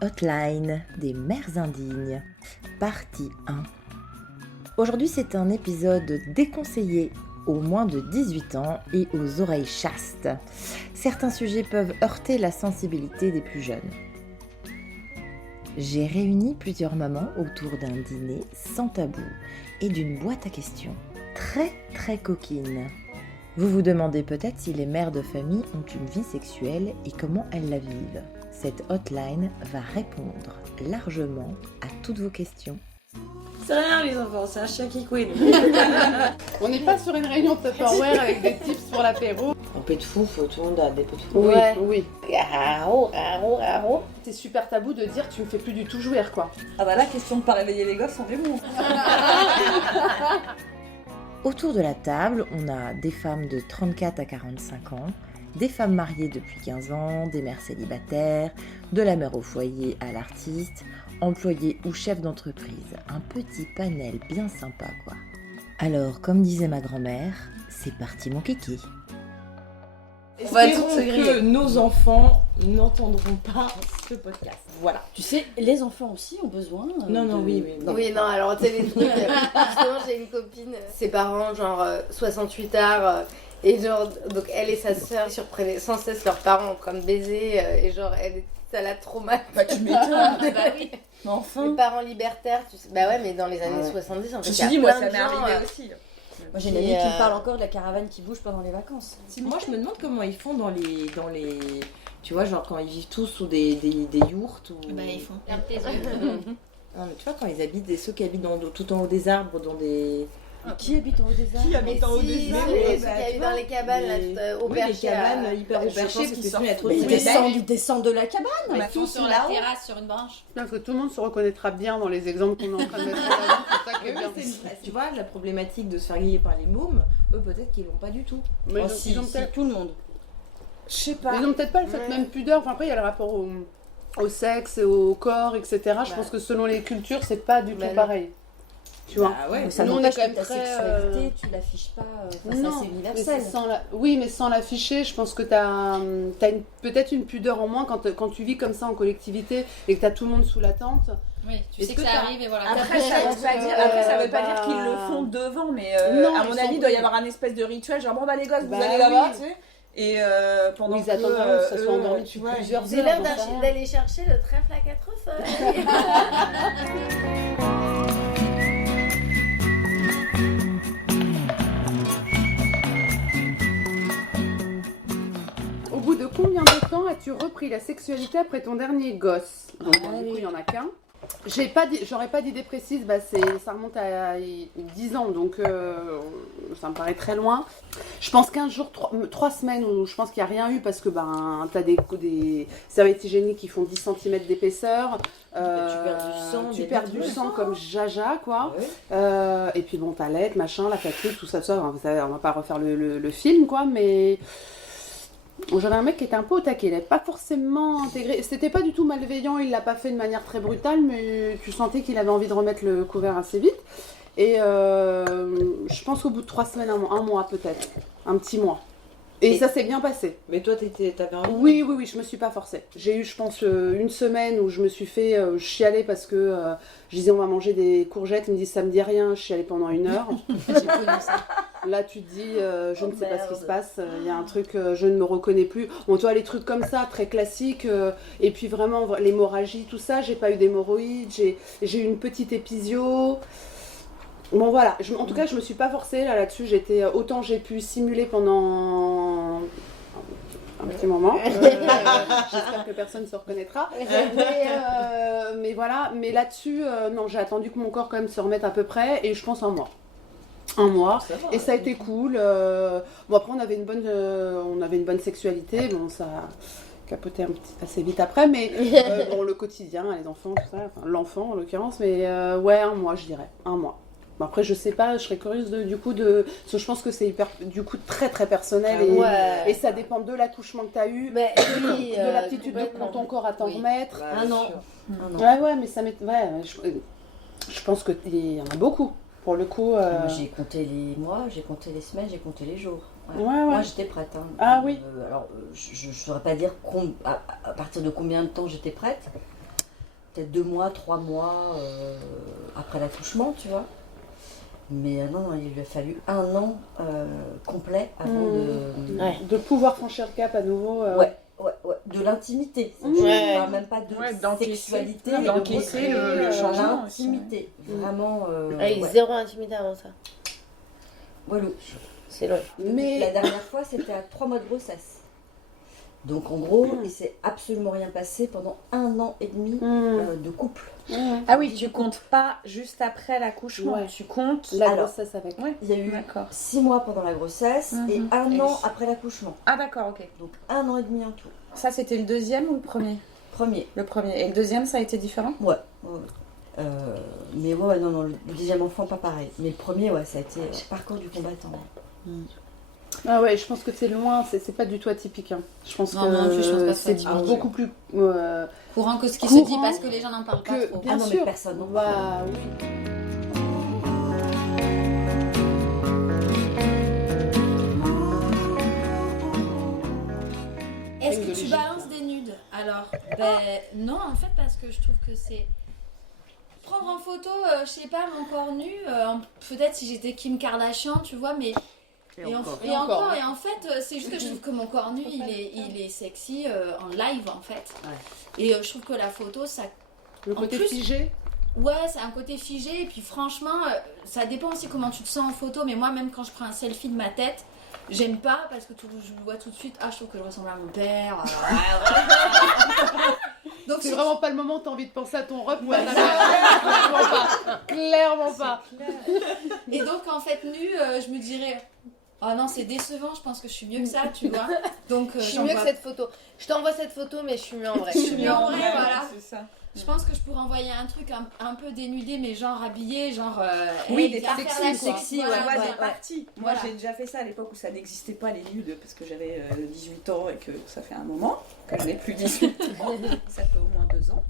Hotline des mères indignes, partie 1. Aujourd'hui, c'est un épisode déconseillé aux moins de 18 ans et aux oreilles chastes. Certains sujets peuvent heurter la sensibilité des plus jeunes. J'ai réuni plusieurs mamans autour d'un dîner sans tabou et d'une boîte à questions très coquine. Vous vous demandez peut-être si les mères de famille ont une vie sexuelle et comment elles la vivent. Cette hotline va répondre largement à toutes vos questions. C'est rien les enfants, c'est un chien qui couine. On n'est pas sur une réunion Tupperware avec des tips pour l'apéro. Un peu de fouf, tout le monde a des peu de fouf. Oui. Arro. C'est super tabou de dire tu me fais plus du tout jouir quoi. Ah bah là, question de pas réveiller les gosses, on fait bon. Autour de la table, on a des femmes de 34 à 45 ans, des femmes mariées depuis 15 ans, des mères célibataires, de la mère au foyer à l'artiste, employés ou chefs d'entreprise. Un petit panel bien sympa quoi. Alors, comme disait ma grand-mère, c'est parti mon kiki. Espérons que nos enfants n'entendront pas ce podcast. Voilà. Tu sais, les enfants aussi ont besoin. Oui. Oui, non, alors tu sais, les trucs. Justement, j'ai une copine, ses parents, genre 68 arts, et genre, donc elle et sa sœur surprenaient sans cesse leurs parents comme baiser, et genre, ça l'a trop mal. Bah, tu m'étonnes. Bah oui. Mais enfin. Les parents libertaires, tu sais. Bah ouais, mais dans les années 70, en fait, Je me il y suis a dit, moi, plein ça de m'est gens, arrivé aussi. Moi, j'ai une qui, amie qui me parle encore de la caravane qui bouge pendant les vacances. Moi, je me demande comment ils font dans les... Tu vois, genre quand ils vivent tous sous des yourtes ou... Bah, ils font. Ferme tes yeux. Non, mais tu vois, quand ils habitent, ceux qui habitent tout en haut des arbres, dans des... Qui habite en haut des arbres? Qui habite en haut des arbres? Ceux Oui, qui bah, tu habitent vois, dans les cabanes, là, au oui, les perché. cabanes hyper au perché, chercheurs parce qui que sinon, il y a trop Mais de ils descendent de la cabane. Ils Bah, sont sur la terrasse, sur une branche. Parce que tout le monde se reconnaîtra bien dans les exemples qu'on est en train de mettre en avant. C'est ça qui est bien. Tu vois, la problématique de se faire griller par les mômes, eux peut-être qu'ils l'ont pas du tout. Mais Oh, ils ont si, peut-être tout le monde. Je sais pas. ils ont peut-être pas cette même pudeur. Enfin, après, il y a le rapport au sexe et au corps, etc. Je pense que selon les cultures, c'est pas du tout non. pareil. Tu vois. Ah ouais. Ça Nous, on n'empêche est quand que même ta très, sexualité, tu l'affiches pas. Ça, Non, c'est mais universel. oui, mais sans l'afficher, je pense que tu as, peut-être une pudeur en moins quand tu vis comme ça en collectivité et que tu as tout le monde sous la tente. Oui, tu Est-ce sais que que ça arrive et voilà. Après, ça peut-être, veut pas dire, après, ça veut pas bah, dire qu'ils le font devant, mais non, à ils mon sont avis, il doit y plus- avoir un espèce de rituel, genre bon bah les gosses, vous Bah allez là-bas, oui. tu sais, et pendant Ils que attendent vraiment que ça soit endormi tu depuis vois, plusieurs C'est l'heure j'en sais rien. d'aller chercher le trèfle à 4 feuilles. Au bout de combien de temps as-tu repris la sexualité après ton dernier gosse? Donc, du coup, il y en a qu'un. J'aurais pas d'idée précise, ça remonte à 10 ans, donc ça me paraît très loin. Je pense 15 jours, 3 semaines où je pense qu'il n'y a rien eu parce que t'as des serviettes hygiéniques qui font 10 cm d'épaisseur. Tu perds du sang, Tu des perds litres du de sang sang. comme jaja, quoi. Ouais. Et puis bon, t'allaites, machin, la fatigue, tout ça, on va pas refaire le film, quoi, mais... J'avais un mec qui était un peu au taquet, il n'avait pas forcément intégré, c'était pas du tout malveillant, il l'a pas fait de manière très brutale, mais tu sentais qu'il avait envie de remettre le couvert assez vite. Et je pense qu'au bout de 3 semaines, un mois peut-être, un petit mois. Et ça s'est bien passé. Mais toi, t'avais envie? Oui, je me suis pas forcée. J'ai eu, je pense, une semaine où je me suis fait chialer parce que je disais on va manger des courgettes, ils me disent ça me dit rien, je chialais pendant 1 heure. J'ai connu ça. Là, tu te dis, je ne sais pas ce qui se passe, il y a un truc, je ne me reconnais plus. Bon, tu vois, les trucs comme ça, très classiques, et puis vraiment, l'hémorragie, tout ça, j'ai pas eu d'hémorroïdes, j'ai eu une petite épisio. Bon, voilà, en tout cas, je me suis pas forcée là-dessus, autant j'ai pu simuler pendant un petit moment. J'espère que personne ne se reconnaîtra. Mais voilà, mais là-dessus, non, j'ai attendu que mon corps quand même se remette à peu près, et je pense un mois. Ça va, Et ça a été cool. Bon, après, on avait une bonne sexualité. Bon, ça a capoté assez vite après. Mais bon, le quotidien, les enfants, tout ça. Enfin, l'enfant, en l'occurrence. Mais ouais, un mois, je dirais. Un mois. Bon, après, je sais pas, je serais curieuse parce que je pense que c'est du coup, très, très personnel. Et ça dépend de l'attouchement que tu as eu, Mais oui, de l'aptitude de ton corps à t'en remettre. Ouais, Un bien an. sûr. Ouais, mais ça m'est... Ouais, je pense qu'il y en a beaucoup. Pour le coup... Moi, j'ai compté les mois, j'ai compté les semaines, j'ai compté les jours. Ouais. Moi, j'étais prête. Hein. Ah oui. Alors, je ne saurais pas dire à partir de combien de temps j'étais prête. peut-être 2 mois, 3 mois après l'accouchement, tu vois. Mais non, il lui a fallu 1 an complet avant De pouvoir franchir le cap à nouveau. Ouais. De l'intimité. Je ne parle même pas de sexualité, mais d'encaisser le changement. L'intimité. Vraiment. Avec zéro intimité avant ça. Voilà. C'est long. Mais La dernière fois, c'était à 3 mois de grossesse. Donc en gros, il s'est absolument rien passé pendant 1 an et demi de couple. Ah oui, tu comptes pas juste après l'accouchement, Ouais. tu comptes la Alors, grossesse avec. Il y a eu D'accord. 6 mois pendant la grossesse et 1 an après l'accouchement. Ah d'accord, ok. Donc 1 an et demi en tout. Ça c'était le deuxième ou le premier? Premier. Le premier. Et le deuxième, ça a été différent? Ouais. Mais non, le deuxième enfant, pas pareil. Mais le premier, ça a été parcours du combattant. Ah ouais, je pense que c'est loin, c'est pas du tout atypique. Hein. Je pense Non, moi non plus, je pense pas que c'est c'est atypique. beaucoup plus Courant que ce qui Courant se dit parce que les gens n'en parlent pas que trop. bien non, mais sûr. personne, non. Bah oui. Est-ce que tu Logique. balances des nudes? Alors, non, en fait, parce que je trouve que c'est. Prendre en photo, je sais pas, mon corps nu, peut-être si j'étais Kim Kardashian, tu vois, mais. Et encore. Et en fait, c'est juste que je trouve que mon corps nu, il est sexy en live, en fait. Ouais. Et je trouve que la photo, ça. Le En côté plus- figé. Ouais, c'est un côté figé, et puis franchement, ça dépend aussi comment tu te sens en photo, mais moi, même quand je prends un selfie de ma tête, j'aime pas parce que je me vois tout de suite, je trouve que je ressemble à mon père. Donc C'est c'est vraiment pas le moment où t'as envie de penser à ton rep. Clairement pas. Clairement pas. Et donc en fait nu, je me dirais oh non c'est décevant, je pense que je suis mieux que ça, tu vois. Donc Je suis j'en mieux vois- que cette photo. Je t'envoie cette photo, mais je suis mieux en vrai. Je suis mieux en vrai, voilà. C'est ça. Je pense que je pourrais envoyer un truc un peu dénudé, mais genre habillé, genre. Oui, hey, des viens parties faire la course, sexy, voilà, ouais, voilà. des parties. Moi, Voilà. j'ai déjà fait ça à l'époque où ça n'existait pas, les nudes, parce que j'avais 18 ans et que ça fait un moment que je n'ai plus 18 ans. Ça fait au moins 2 ans.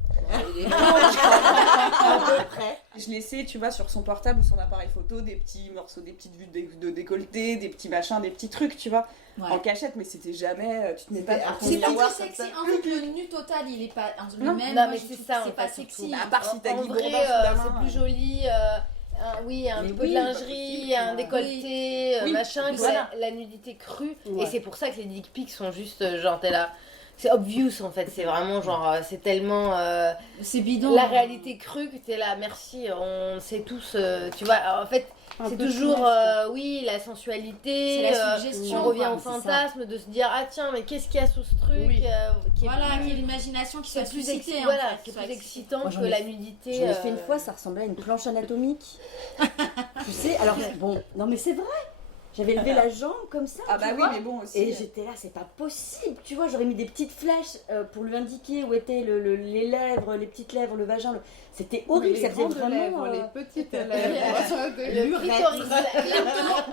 À peu près. Je laissais, tu vois, sur son portable ou son appareil photo, des petits morceaux, des petites vues de décolleté, des petits machins, des petits trucs, tu vois, Ouais. en cachette, mais c'était jamais, tu te mets pas C'était devant ton C'est miroir plus comme sexy. ça. En fait, le nu total, il est pas en Non. lui-même. Non, moi, mais je c'est trouve ça, que c'est en pas fait, sexy. surtout. À part si t'as En Guy vrai, Bourdin sous la main, c'est plus joli. Un Mais peu oui, de lingerie, un décolleté, Oui, machin, que voilà. la nudité crue. Ouais. Et c'est pour ça que les dick pics sont juste genre t'es là. C'est obvious en fait, c'est vraiment genre, c'est tellement C'est bidon. la réalité crue que t'es là, merci, on sait tous, tu vois, en fait, Un c'est peu de toujours, finesse. oui, la sensualité, C'est la suggestion, on revient quoi, au c'est ça. fantasme de se dire, ah tiens, mais qu'est-ce qu'il y a sous ce truc Oui. qui est Voilà, plus- qu'il y ait l'imagination qui c'est soit plus suscitée. voilà, en fait, qui est soit plus excitée. excitant Moi, j'en que ai- la nudité. J'en ai fait une fois, ça ressemblait à une planche anatomique. Tu sais, alors bon, non mais c'est vrai. J'avais levé la jambe comme ça. Ah tu bah oui, vois. mais bon aussi. Et j'étais là, c'est pas possible, tu vois, j'aurais mis des petites flèches pour lui indiquer où étaient les lèvres, les petites lèvres, le vagin. C'était horrible, Les ça faisait grandes vraiment... lèvres, les petites lèvres. Le clitoris,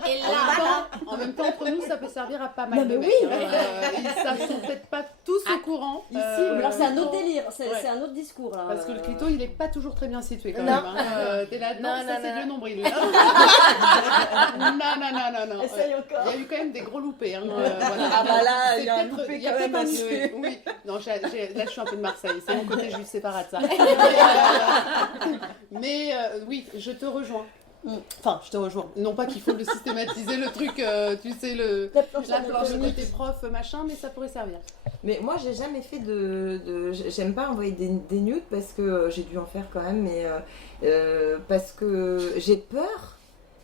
Et En là, même temps- En même temps, entre nous, ça peut servir à pas mal Non, de mais mecs. oui. Ils sont peut-être pas tous au courant. Ici, mais alors c'est un autre Ouais. délire, c'est un autre discours là. Parce que le clito, il est pas toujours très bien situé quand Non. même. Hein. T'es là, non, Non, ça non, c'est non. le nombril. non. Essaye Il encore. y a eu quand même des gros loupés. Hein. Voilà. Ah bah là, C'est il y a un peut-être- loupé il y a quand peut-être même un là-dessus. Oui, non, là je suis un peu de Marseille, c'est mon côté juif séparate ça. Mais oui, je te rejoins. Enfin, je te rejoins. Non pas qu'il faut le systématiser, le truc, tu sais, La planche la planche, le anatomique. côté prof, machin, mais ça pourrait servir. Mais moi, j'ai jamais fait j'aime pas envoyer des nudes parce que j'ai dû en faire quand même, mais parce que j'ai peur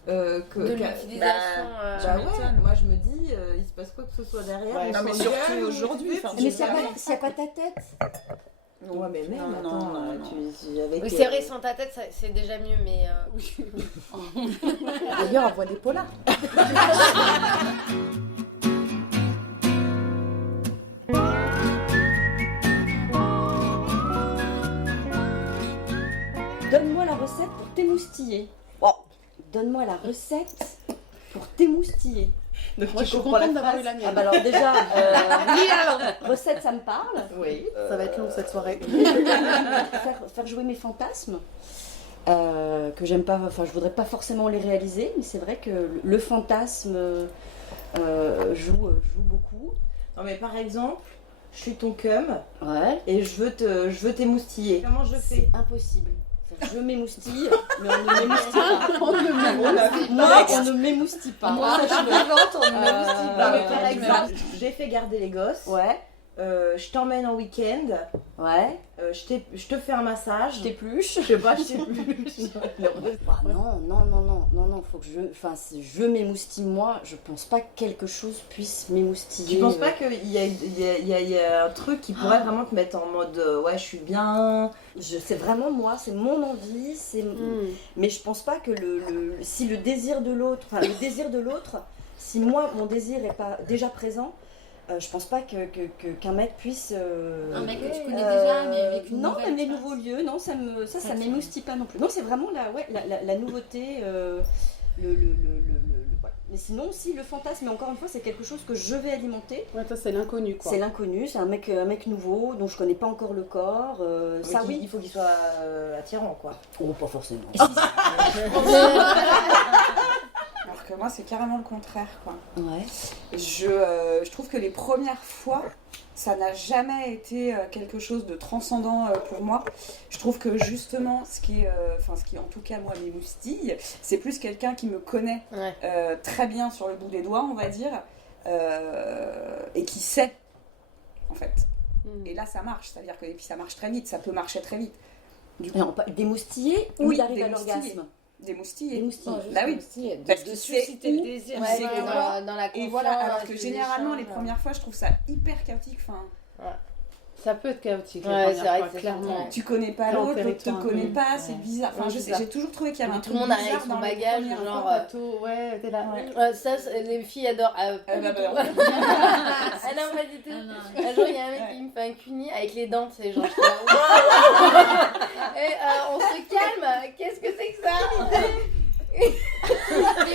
de l'utilisation. Bah ouais, moi je me dis, il se passe quoi que ce soit derrière. Ouais, on Non mais s'engueule, surtout ou- aujourd'hui. enfin, Mais je s'il n'y sais pas. a pas ta tête. Ouais, mais même, Non, attends, non, avec, Oui, c'est vrai, sans ta tête, c'est déjà mieux, mais. D'ailleurs, on voit des polars. Donne-moi la recette pour t'émoustiller. Donne-moi la recette pour t'émoustiller. Moi, je suis contente d'avoir eu la Ah mienne. bah alors déjà, recette, ça me parle. Oui. Ça va être long cette soirée. Faire jouer mes fantasmes. Que j'aime pas, enfin je voudrais pas forcément les réaliser, mais c'est vrai que le fantasme joue beaucoup. Non mais par exemple, je suis ton cum Ouais. et je veux t'émoustiller. Comment je fais? C'est impossible. Je m'émoustille, mais on ne m'émoustille pas. On ne m'émoustille Moi, on ne m'émoustille pas. Moi, je suis vivante, on ne m'émoustille pas. mais par exemple, j'ai fait garder les gosses. Ouais, Je t'emmène en week-end. ouais. Je te fais un massage. Je t'épluche. Je sais pas, je t'épluche. Ah, non, faut que je m'émoustille moi, je pense pas que quelque chose puisse m'émoustiller. Tu penses pas qu'il y a un truc qui pourrait vraiment te mettre en mode ouais, je suis bien. C'est vraiment moi, c'est mon envie, mais je pense pas que si le désir de l'autre, si moi mon désir est pas déjà présent, je pense pas qu'un mec puisse. Un mec que tu connais déjà, mais avec une non, nouvelle même les face. nouveaux lieux, non, ça m'émoustille pas non plus. Non, c'est vraiment la nouveauté, ouais. Mais sinon, si le fantasme, mais encore une fois, c'est quelque chose que je vais alimenter. Ouais, toi, c'est l'inconnu, quoi. C'est l'inconnu, c'est un mec nouveau dont je connais pas encore le corps. Ça, oui. Il faut qu'il soit attirant, quoi. Oh, pas forcément. Alors que moi, c'est carrément le contraire, quoi. Ouais. Je trouve que les premières fois, ça n'a jamais été quelque chose de transcendant pour moi. Je trouve que justement, ce qui en tout cas moi m'émoustille, c'est plus quelqu'un qui me connaît très bien sur le bout des doigts, on va dire, et qui sait, en fait. Et là, ça marche, c'est-à-dire que et puis ça marche très vite, ça peut marcher très vite. Du coup, Non, pas démoustiller ou Oui, il arrive à démoustiller. l'orgasme. Démoustiller. Démoustiller. Bah oui. Parce que de c'est susciter le désir. Ouais, C'est ouais, que voilà. dans la Et confiance. voilà, alors que les généralement, les échanges. premières fois, je trouve ça hyper chaotique. Enfin, Ça peut être chaotique, Ouais, les c'est premières vrai fois, que c'est clairement. Ouais. tu connais pas T'es en l'autre, l'autre te territoire connaît inconnu. pas, c'est bizarre. Enfin, Ouais, je c'est sais, ça. j'ai toujours trouvé qu'il y avait un Tout truc le monde arrive bizarre avec son dans les bagage, premières genre, fois. Bateau, ouais, t'es là. Ouais, ça, les filles adorent. Pas bah, du tout. bah, Ah non, pas du tout. Ah non. Un jour, il y a un mec qui me fait un cuni avec les dents, tu sais, genre. Et on se calme, qu'est-ce que c'est que ça? Mais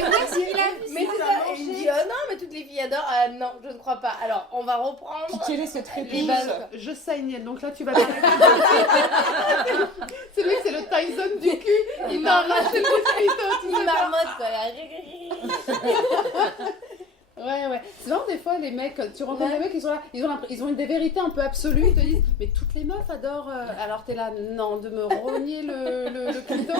où est-ce qu'il a vu Mais c'est ça, et il me dit non, mais toutes les filles adorent. Ah non, je ne crois pas. Alors, on va reprendre. Quelle est cette Les réponse bases. Je saigne, donc là tu vas t'arrêter. C'est lui, c'est le Tyson du cul. Il m'a arraché le mosquito, tu Il sais pas. marmotte, quoi. Ouais. C'est marrant des fois les mecs, tu rencontres des mecs, ils sont là, ils ont des vérités un peu absolues, ils te disent mais toutes les meufs adorent. Alors t'es là, non, de me rogner le clito,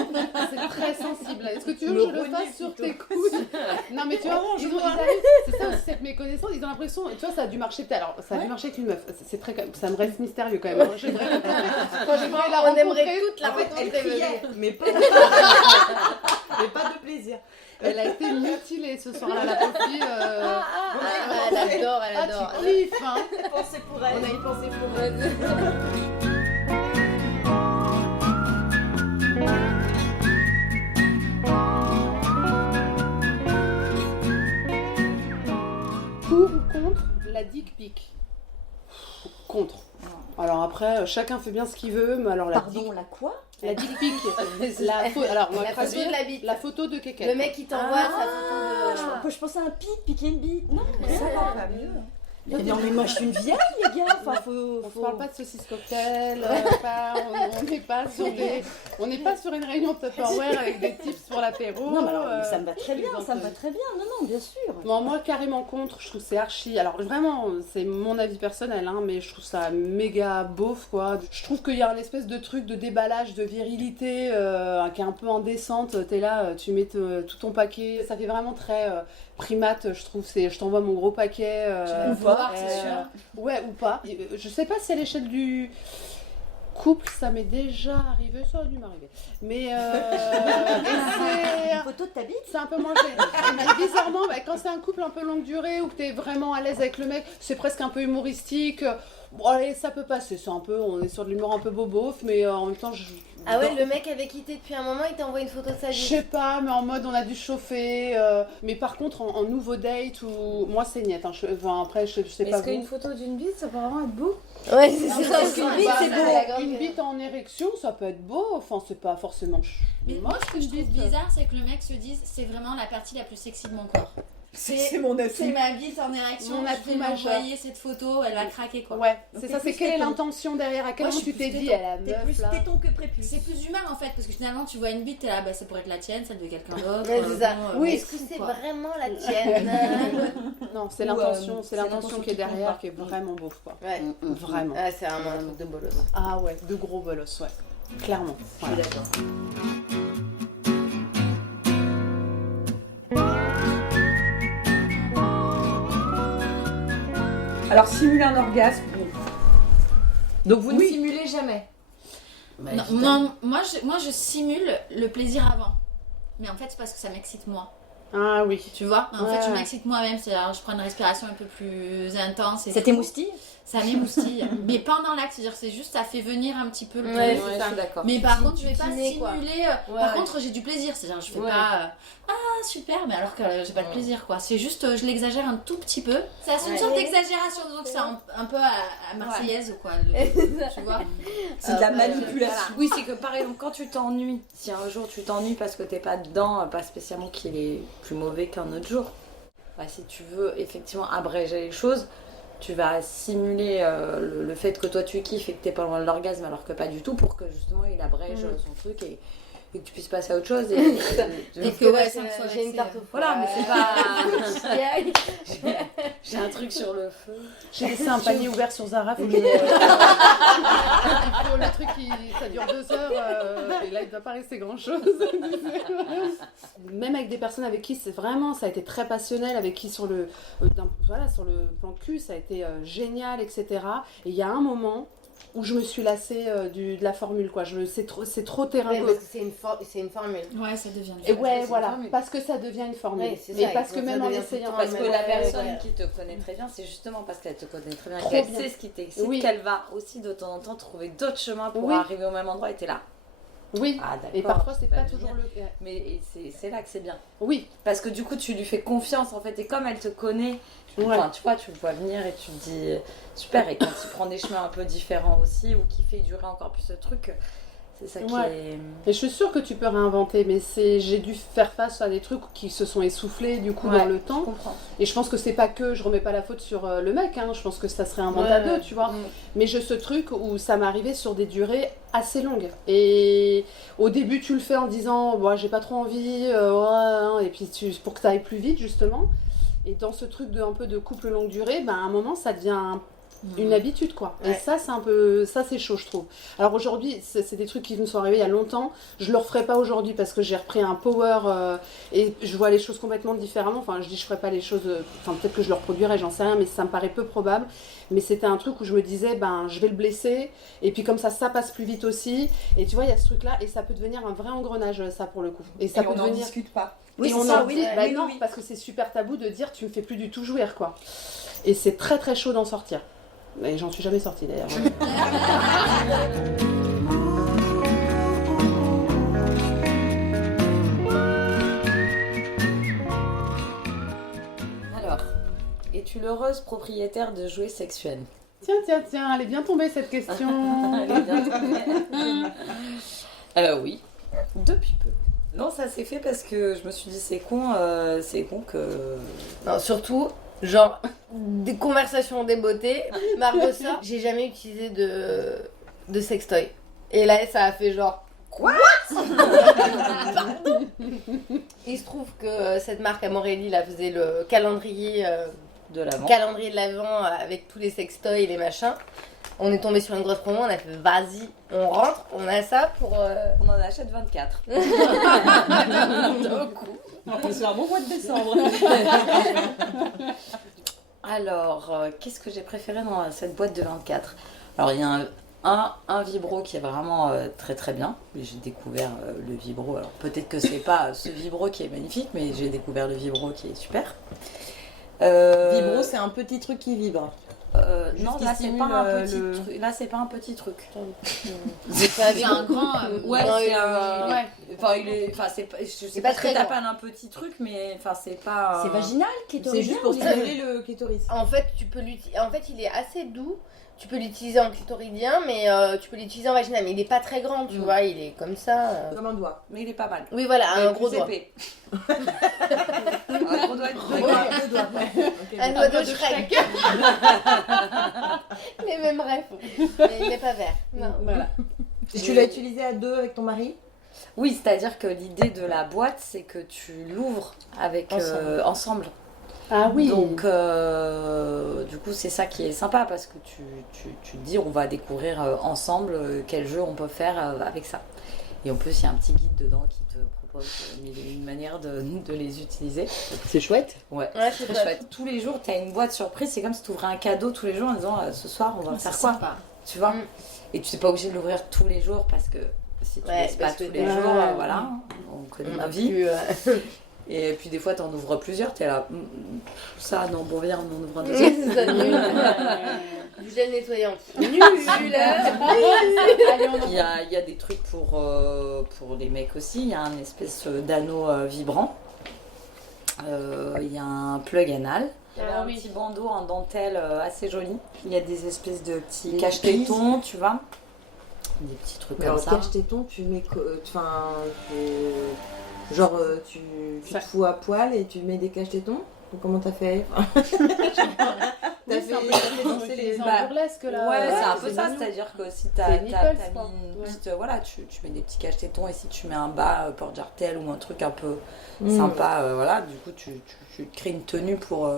c'est très sensible. Est-ce que tu veux que je le fasse sur tes coudes? Non mais tu vois, ils arrivent, c'est ça aussi cette méconnaissance, ils ont l'impression, tu vois, ça a dû marcher peut-être. Alors ça a dû marcher avec une meuf, c'est très, ça me reste mystérieux quand même. Hein. Franchement, on aimerait toute la Elle rencontrer. criait, mais pas de plaisir. Elle a été mutilée ce soir-là, la pauvre fille. Elle adore, elle Ah, adore. tu kiffes, hein. Pensez pour elle. On a y pensé pour elle. Pour ou contre la dick pic? Contre. Alors après, chacun fait bien ce qu'il veut, mais alors Pardon, la quoi? la dick pic, alors on va La photo traduire de la bite. la photo de Kékette. Le mec qui t'envoie sa photo de. Je pensais à un piquer une bite. Non, Ça va pas mieux. non, mais moi je suis une vieille, les gars. Enfin, On se parle pas de saucisse cocktail, on n'est pas sur une réunion Tupperware avec des tips pour l'apéro. Non, mais alors, ça me va très bien, les ça me va très bien. Non, bien sûr. Bon, moi, carrément contre, je trouve que c'est archi. Alors, vraiment, c'est mon avis personnel, hein, mais je trouve ça méga beauf, quoi. Je trouve qu'il y a une espèce de truc de déballage, de virilité qui est un peu indécente. T'es là, tu mets tout ton paquet. Ça fait vraiment très primate, je trouve. Je t'envoie mon gros paquet. Ou pas, c'est sûr. Ouais, ou pas. Je sais pas si à l'échelle du couple, ça m'est déjà arrivé, ça a dû m'arriver. Mais Une photo de ta bite? c'est un peu moins gênant. Mais bizarrement, quand c'est un couple un peu longue durée où t'es vraiment à l'aise avec le mec, c'est presque un peu humoristique. Bon, allez, ça peut passer. On est sur de l'humour un peu bobof, mais en même temps, Ah ouais, le mec avec qui t'es depuis un moment, il t'a envoyé une photo de sa je bite. sais pas, mais en mode on a dû chauffer. Mais par contre, en nouveau date, ou moi c'est niet. Hein, après, je sais pas. Est-ce qu'une photo d'une bite, ça peut vraiment être beau? Ouais, c'est ça. parce qu'une bite, c'est beau. Une bite en érection, ça peut être beau. Enfin, c'est pas forcément Mais moi, ce que je trouve bite. bizarre, c'est que le mec se dise c'est vraiment la partie la plus sexy de mon corps. C'est mon avis. C'est ma bite en érection, Mon je atout vais lui majeur. envoyer cette photo, elle va craquer quoi. Ouais, Donc, c'est t'es ça, c'est plus quelle est téton. l'intention derrière? À quel Moi, moment je suis tu t'es plus dit, téton. à la T'es meuf plus là? téton que prépuce. C'est plus humain en fait, parce que finalement tu vois une bite, t'es là, bah ça pourrait être la tienne, celle de quelqu'un d'autre. Ouais, c'est ça. bon, Oui. Est-ce que c'est vraiment la tienne? Non, c'est Ou, l'intention, c'est c'est l'intention l'intention qui est qui compte derrière pas. qui est vraiment beauf quoi. Ouais. Vraiment. Ah, c'est vraiment un truc de bolos. Ah ouais, de gros bolos, ouais. Clairement. Je suis Voilà. d'accord. Alors, simuler un orgasme, Donc vous ne Oui. simulez jamais. Bah, Non, évidemment. non, moi je simule le plaisir avant. Mais en fait c'est parce que ça m'excite moi. Ah oui. Tu vois, en Ouais, fait je ouais. m'excite moi-même, c'est-à-dire je prends une respiration un peu plus intense. Et C'était moustille. Ça m'émoustille. Mais pendant l'acte, c'est-à-dire c'est juste ça fait venir un petit peu le Ouais, plaisir. c'est ça. Je suis d'accord. Mais par Tu- contre, je vais tu pas t'y mets, quoi. simuler. Ouais, Par ouais. contre, j'ai du plaisir. C'est-à-dire, je fais Ouais. pas ah super, mais alors que j'ai pas de plaisir quoi. C'est juste, je l'exagère un tout petit peu. C'est une Ouais. sorte d'exagération, disons que c'est un peu à Marseillaise quoi. Tu vois. c'est de la ouais, manipulation. Oui, c'est que par exemple, quand tu t'ennuies, si un jour tu t'ennuies parce que t'es pas dedans, pas spécialement qu'il est plus mauvais qu'un autre jour, bah, si tu veux effectivement abréger les choses, tu vas simuler le fait que toi tu kiffes et que t'es pas loin de l'orgasme alors que pas du tout pour que justement il abrège son truc et que tu puisses passer à autre chose. Et que, Là, ouais, c'est- ça me soit j'ai une vexée. tarte au foie. voilà, mais c'est pas. J'ai un truc sur le feu. J'ai laissé un panier ouvert sur Zara, faut que je... Il faut le truc qui ça dure 2 heures et là il ne doit pas rester grand chose. Même avec des personnes avec qui c'est vraiment ça a été très passionnel, avec qui sur le sur le plan cul ça a été génial, etc. Et il y a un moment où je me suis lassée de la formule quoi. C'est trop terrain Ouais, que- parce que c'est une formule. Ouais, ça devient. Et ouais, c'est voilà, une formule. parce que ça devient une formule. Ouais, c'est mais ça, parce que ça même en devient essayant, tout le Parce temps que le la même. personne Ouais. qui te connaît très bien, c'est justement parce qu'elle te connaît très bien, Trop qu'elle bien. sait ce qui t'excite, Oui. qu'elle va aussi de temps en temps trouver d'autres chemins pour Oui. arriver au même endroit et t'es là. oui. Ah d'accord. Et parfois c'est ça pas va toujours venir. le cas. Mais et c'est là que c'est bien. Oui, Parce que du coup, tu lui fais confiance en fait. Et comme elle te connaît, Ouais. enfin, tu vois, tu le vois venir et tu te dis super. Et quand il prend des chemins un peu différents aussi ou qui fait durer encore plus ce truc, c'est ça qui Ouais. est. et je suis sûre que tu peux réinventer, mais j'ai dû faire face à des trucs qui se sont essoufflés du coup Ouais, dans le Je temps. comprends. Et je pense que c'est pas que, je remets pas la faute sur le mec, hein, je pense que ça se réinvente à deux, tu vois. Mais j'ai ce truc où ça m'arrivait sur des durées assez longues. Et au début, tu le fais en disant, bon, j'ai pas trop envie, ouais, hein, et puis pour que ça aille plus vite, justement. Et dans ce truc de un peu de couple longue durée, ben, à un moment, ça devient une habitude, quoi. Et Ouais. ça, c'est un peu, ça, c'est chaud, je trouve. Alors aujourd'hui, c'est des trucs qui me sont arrivés il y a longtemps. Je le referai pas aujourd'hui parce que j'ai repris un power et je vois les choses complètement différemment. Enfin, je dis, je ferai pas les choses. Enfin, peut-être que je le reproduirai, j'en sais rien, mais ça me paraît peu probable. Mais c'était un truc où je me disais, ben, je vais le blesser. Et puis comme ça passe plus vite aussi. Et tu vois, il y a ce truc-là et ça peut devenir un vrai engrenage, ça pour le coup. Et ça Et peut on n'en devenir. discute pas. Et on en dit, bah non, parce que c'est super tabou de dire, tu me fais plus du tout jouir, quoi. Et c'est très très chaud d'en sortir. Et j'en suis jamais sortie d'ailleurs. Alors, es-tu l'heureuse propriétaire de jouets sexuels? Tiens, elle est bien tombée cette question. Elle est bien tombée. Oui, depuis peu. Non, ça s'est fait parce que je me suis dit c'est con que. Non, surtout, genre, des conversations des beautés, Margot sort, j'ai jamais utilisé de sextoy. Et là, ça a fait genre, quoi? Il se trouve que cette marque à Montréal, là, faisait le calendrier De l'avant. de l'avant avec tous les sextoys et les machins. On est tombé sur une grosse promo, on a fait vas-y, on rentre, on a ça pour. On en achète 24. C'est un bon mois de décembre. Alors, qu'est-ce que j'ai préféré dans cette boîte de 24? Alors, il y a un vibro qui est vraiment très très bien. J'ai découvert le vibro. Alors, peut-être que c'est pas ce vibro qui est magnifique, mais j'ai découvert le vibro qui est super. Vibro, c'est un petit truc qui vibre. Non, qui là c'est stimule, pas un petit le- truc. Là c'est pas un petit truc. C'est un grand. Ouais, Non, c'est il- un. ouais. Enfin, il est. Enfin, c'est pas. Je sais pas pas ce que très t'appelles un petit truc, mais enfin, c'est pas. C'est vaginal, C'est clitoridien. juste pour ou- stimuler le clitoris. En fait, en fait, il est assez doux. Tu peux l'utiliser en clitoridien, mais tu peux l'utiliser en vaginal. Mais il est pas très grand, tu vois. Il est comme ça. Comme un doigt. Mais il est pas mal. Oui, voilà, un Plus gros doigt. épais. Un gros doigt. Un doigt de Shrek. Les mêmes rêves. Mais pas vert. Non. Voilà. Et tu l'as utilisé à deux avec ton mari? Oui, c'est-à-dire que l'idée de la boîte, c'est que tu l'ouvres avec ensemble. Ah oui. Donc, du coup, c'est ça qui est sympa parce que tu te dis, on va découvrir ensemble quel jeu on peut faire avec ça. Et en plus, il y a un petit guide dedans qui te propose une manière de les utiliser. C'est chouette. Ouais, Ouais, c'est c'est très chouette. Tous les jours, tu as une boîte surprise. C'est comme si tu ouvrais un cadeau tous les jours en disant, ce soir, on va faire quoi? Sympa. Tu vois? Mm. Et tu n'es pas obligé de l'ouvrir tous les jours parce que si tu Ouais, laisses pas parce tous que les ouais. jours, voilà, on connaît ma vie. Et puis des fois, tu en ouvres plusieurs, tu es là, ça, non, bon, viens, on en ouvre un deuxième. C'est ça, nul. Du gel nettoyant. Nul. Il y a des trucs pour les mecs aussi. Il y a un espèce d'anneau vibrant. Il y a un plug anal. Il y a un petit bandeau en dentelle assez joli. Il y a des espèces de petits cache-tétons, tu vois. Des petits trucs comme ça. Cache-téton, tu mets. Genre, tu te fous à poil et tu mets des cache-tétons? Ou comment t'as fait? T'as fait danser les burlesques là. Ouais, c'est un peu ça, mignon. c'est-à-dire que si t'as C'est mis Nichols, une quoi. petite. Voilà, tu mets des petits cache-tétons et si tu mets un bas porte-jartel ou un truc un peu sympa, voilà, du coup tu crées une tenue pour.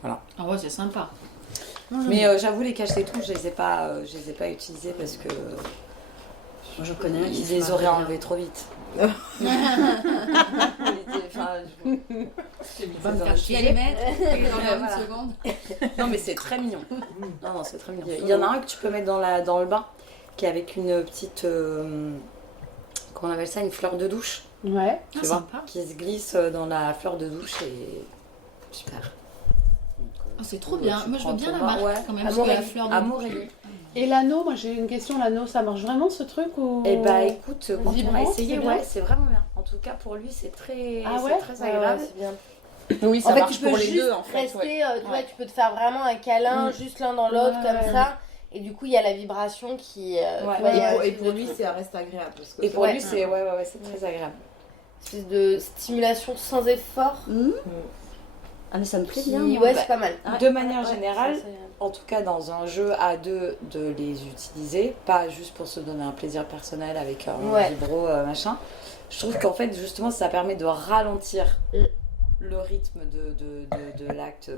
Voilà. Ah ouais, c'est sympa. Mais j'avoue, les cache-tétons, je les ai pas utilisés parce que. Moi, je connais un qui Ils se les marie auraient bien. enlevés trop vite. Va me faire chier les mettre et dans Voilà. une seconde. Non, mais c'est très mignon. Non, c'est très mignon. Il y en a un que tu peux mettre dans le bain, qui est avec une petite. Comment on appelle ça? Une fleur de douche. Ouais. Tu Ah, vois, sympa. qui se glisse dans la fleur de douche et. Super. Donc, Ah, c'est trop bien. tu Moi, je veux prends bien ton la bain, marque ouais. quand même. Parce que la fleur de Amorélie. Et l'anneau, moi j'ai une question, l'anneau, ça marche vraiment ce truc ou... Eh bah écoute, quand on Vibrant, a essayé, c'est bien. ouais, c'est vraiment bien. En tout cas, pour lui, c'est très, Ah c'est ouais très agréable. c'est bien. Oui, ça En fait, marche tu peux pour les juste deux en fait. rester, ouais. tu vois, tu peux te faire vraiment un câlin juste l'un dans l'autre Ouais. comme ça. Et du coup, il y a la vibration qui. tu vois, il y a Et pour lui, ça reste agréable. Parce que Et pour Ouais. lui, c'est ouais, c'est très agréable. une espèce de stimulation sans effort. Ah, mais ça me plaît Qui, bien. ouais, c'est pas mal. De manière Ouais, générale, c'est- en tout cas dans un jeu à deux, de les utiliser, pas juste pour se donner un plaisir personnel avec un Ouais. vibro machin. Je trouve qu'en fait, justement, ça permet de ralentir le rythme de l'acte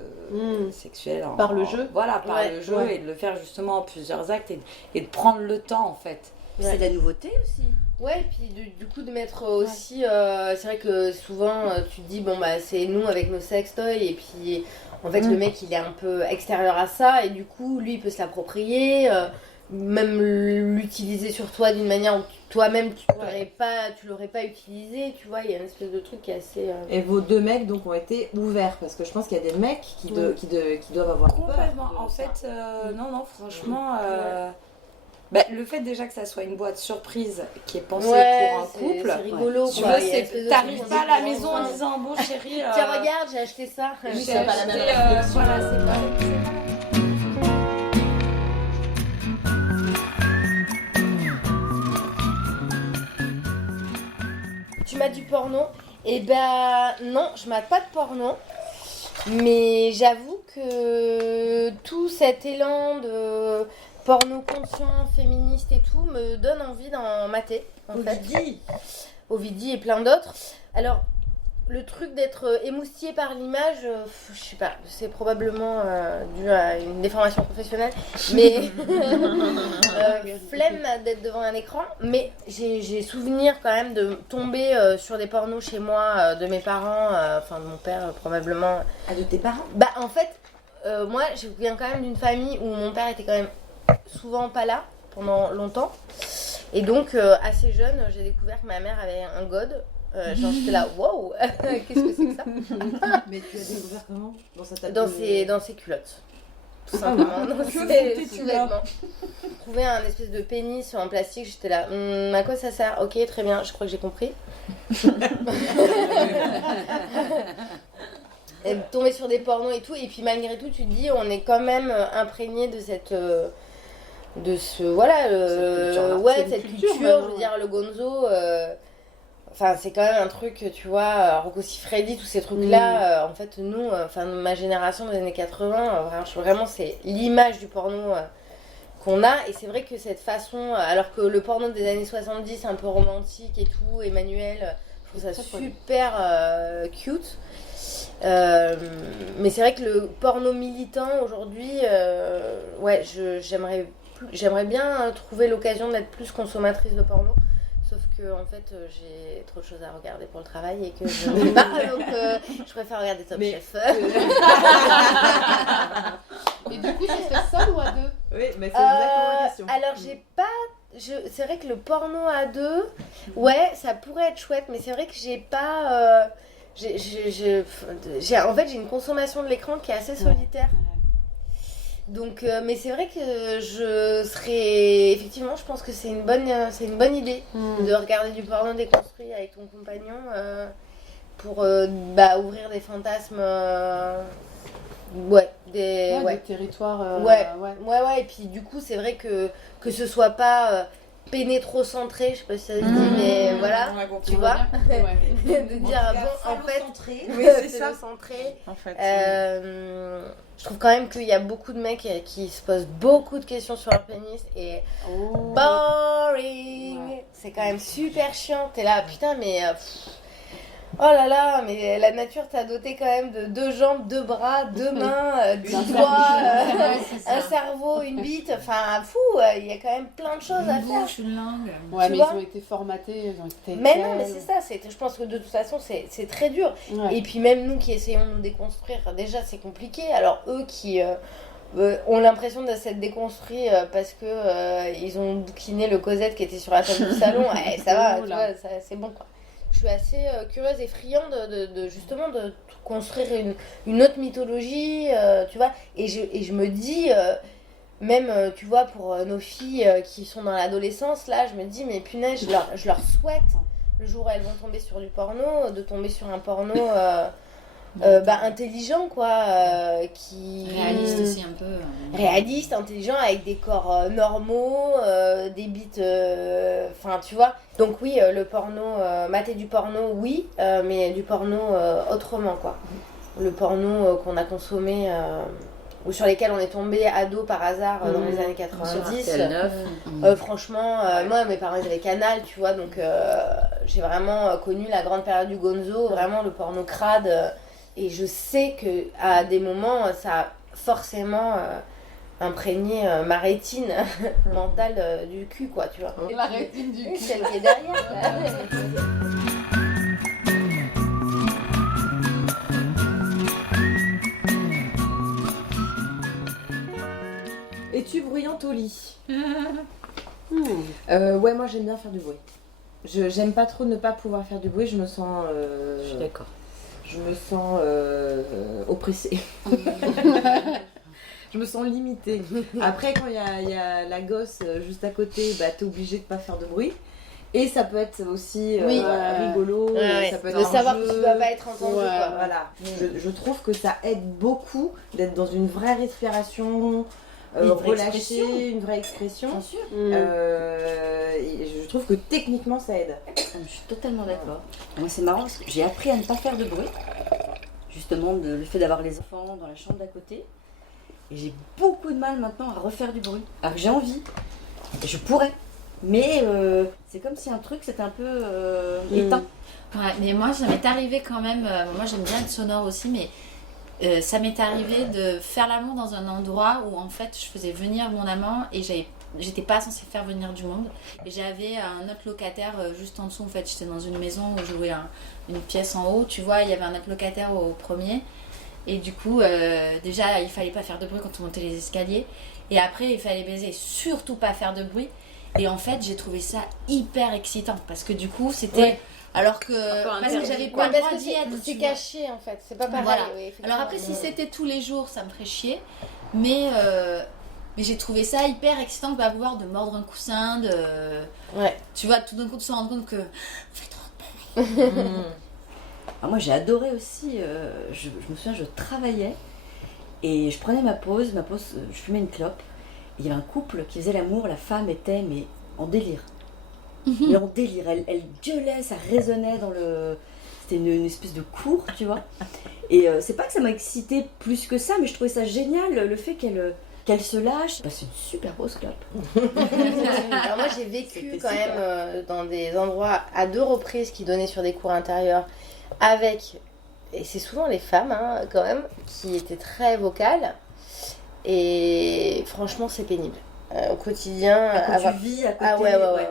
sexuel. Par le jeu. Voilà, par Ouais, le jeu ouais. et de le faire justement en plusieurs actes et de prendre le temps en fait. C'est de la nouveauté aussi. Ouais, et puis du coup de mettre aussi, c'est vrai que souvent tu te dis bon bah c'est nous avec nos sextoys et puis en fait le mec il est un peu extérieur à ça et du coup lui il peut se l'approprier, même l'utiliser sur toi d'une manière où toi-même tu l'aurais pas utilisé, tu vois, il y a une espèce de truc qui est assez... Et vos deux mecs donc ont été ouverts parce que je pense qu'il y a des mecs qui doivent avoir Complètement. peur. En fait, non, franchement, bah, le fait déjà que ça soit une boîte surprise qui est pensée pour un couple, c'est rigolo tu quoi. vois, Il y a une espèce de t'arrives truc pas à la qu'on dit, maison en disant bon chérie, tiens regarde j'ai acheté ça. j'ai C'est pas la acheté, même réflexion. voilà, c'est pas. Tu mates du porno? Eh ben non, je mate pas de porno. Mais j'avoue que tout cet élan de porno conscient, féministe et tout me donne envie d'en mater. En fait. Ovidie et plein d'autres. Alors, le truc d'être émoustillé par l'image, je sais pas, c'est probablement dû à une déformation professionnelle, mais flemme d'être devant un écran. Mais j'ai souvenir quand même de tomber sur des pornos chez moi, de mes parents, enfin de mon père probablement. Ah, de tes parents? Bah en fait, moi je viens quand même d'une famille où mon père était quand même souvent pas là pendant longtemps. Et donc assez jeune, j'ai découvert que ma mère avait un god. Genre j'étais là, wow, qu'est-ce que c'est que ça? Mais tu as découvert comment? Dans sa table Dans ses culottes. Tout simplement, dans ses sous-vêtements. Trouver un espèce de pénis en plastique, j'étais là, à quoi ça sert? Ok, très bien, je crois que j'ai compris. Et tomber sur des pornos et tout, et puis malgré tout, tu te dis, on est quand même imprégné de cette. De ce. Voilà, Cette culture-là. ouais, C'est une cette culture, culture, maintenant, je veux dire, le gonzo. enfin c'est quand même un truc, tu vois, Rocco Siffredi, tous ces trucs-là, en fait, nous, enfin ma génération des années 80, vraiment c'est l'image du porno qu'on a, et c'est vrai que cette façon, alors que le porno des années 70, un peu romantique et tout, Emmanuel, je trouve ça super cute. Mais c'est vrai que le porno militant aujourd'hui, ouais, j'aimerais bien trouver l'occasion d'être plus consommatrice de porno. Sauf que en fait j'ai trop de choses à regarder pour le travail et que je ne pas, donc je préfère regarder Top Chef. Et du coup, tu serais seule ou à deux? Oui, mais c'est exactement la question. Alors c'est vrai que le porno à deux, ouais, ça pourrait être chouette, mais c'est vrai que j'ai pas... en fait, j'ai une consommation de l'écran qui est assez solitaire. Donc, mais c'est vrai que effectivement, je pense que c'est une bonne idée de regarder du porno déconstruit avec ton compagnon pour ouvrir des fantasmes, des territoires. Ouais, et puis du coup, c'est vrai que ce soit pas pénétrocentré, je sais pas si ça se dit, mais voilà, tu vois, de dire en fait, oui, c'est ça. centré. En fait, je trouve quand même qu'il y a beaucoup de mecs qui se posent beaucoup de questions sur leur pénis et boring. C'est quand même super chiant. T'es là, putain, mais oh là là, mais la nature t'a doté quand même de 2 jambes, 2 bras, 2 mains, 10 doigts, un cerveau, une bite. Enfin, fou, il y a quand même plein de choses à faire. Bouche, une langue. Ouais, Tu mais vois, ils ont été formatés, ils ont été. mais non, mais c'est ça, je pense que de toute façon, c'est très dur. Ouais. Et puis même nous qui essayons de nous déconstruire, déjà c'est compliqué. Alors eux qui ont l'impression de s'être déconstruits parce que ils ont bouquiné le Cosette qui était sur la table du salon, ça va, tu vois, c'est bon quoi. Je suis assez curieuse et friande de justement de construire une autre mythologie, tu vois. Et je me dis, même, tu vois, pour nos filles qui sont dans l'adolescence, là, je me dis, mais punaise, je leur souhaite, le jour où elles vont tomber sur du porno, de tomber sur un porno intelligent, quoi, qui... Réaliste aussi un peu. Réaliste, intelligent, avec des corps normaux, des bites... Enfin, tu vois. Donc oui, le porno, mater du porno, oui, mais du porno autrement, quoi. Le porno qu'on a consommé... ou sur lesquels on est tombé ado par hasard dans les années 90. Franchement, moi mes parents ils avaient Canal, tu vois, donc j'ai vraiment connu la grande période du gonzo, vraiment le porno crade, et je sais que à des moments ça a forcément imprégné ma rétine mentale du cul, quoi, tu vois. La rétine du cul. Celle qui est derrière. Là. Es-tu bruyante au lit? Ouais, moi j'aime bien faire du bruit. J'aime pas trop ne pas pouvoir faire du bruit, je me sens... Je suis d'accord. Je me sens oppressée. Je me sens limitée. Après, quand il y a la gosse juste à côté, bah, t'es obligée de pas faire de bruit. Et ça peut être aussi rigolo. Ça peut être de savoir que tu dois pas être entendu. Ouais, quoi. Voilà. Je trouve que ça aide beaucoup d'être dans une vraie respiration, relâcher, une vraie expression. Bien sûr. Et je trouve que techniquement ça aide. Je suis totalement d'accord. Moi, c'est marrant parce que j'ai appris à ne pas faire de bruit. Justement, le fait d'avoir les enfants dans la chambre d'à côté. Et j'ai beaucoup de mal maintenant à refaire du bruit. Alors que j'ai envie. Et je pourrais. Mais c'est comme si un truc c'était un peu éteint. Ouais, mais moi, ça m'est arrivé quand même. Moi, j'aime bien être sonore aussi, mais ça m'est arrivé de faire l'amour dans un endroit où en fait je faisais venir mon amant et j'étais pas censée faire venir du monde. Et j'avais un autre locataire juste en dessous. En fait, j'étais dans une maison où je louais une pièce en haut. Tu vois, il y avait un autre locataire au premier. Et du coup, déjà, il fallait pas faire de bruit quand on montait les escaliers. Et après, il fallait baiser, surtout pas faire de bruit. Et en fait, j'ai trouvé ça hyper excitant parce que du coup, c'était. Ouais. Alors que. Parce que j'avais pas le droit d'y être. C'est caché en fait, c'est pas pareil. Voilà. Oui, alors après, si c'était tous les jours, ça me ferait chier. Mais j'ai trouvé ça hyper excitant de pouvoir de mordre un coussin, de. Ouais. Tu vois, tout d'un coup, de se rendre compte que. Alors moi j'ai adoré aussi, je me souviens, je travaillais et je prenais ma pause, je fumais une clope. Il y avait un couple qui faisait l'amour, la femme était mais en délire. mais en délire. Elle gueulait, ça résonnait dans le... C'était une espèce de cour, tu vois. Et c'est pas que ça m'a excité plus que ça, mais je trouvais ça génial, le fait qu'elle se lâche. Bah, c'est une super grosse clope. Alors moi j'ai vécu quand même dans des endroits à 2 reprises qui donnaient sur des cours intérieurs avec, et c'est souvent les femmes hein, quand même, qui étaient très vocales. Et franchement c'est pénible. Au quotidien... Quand tu vis à côté... Ah ouais.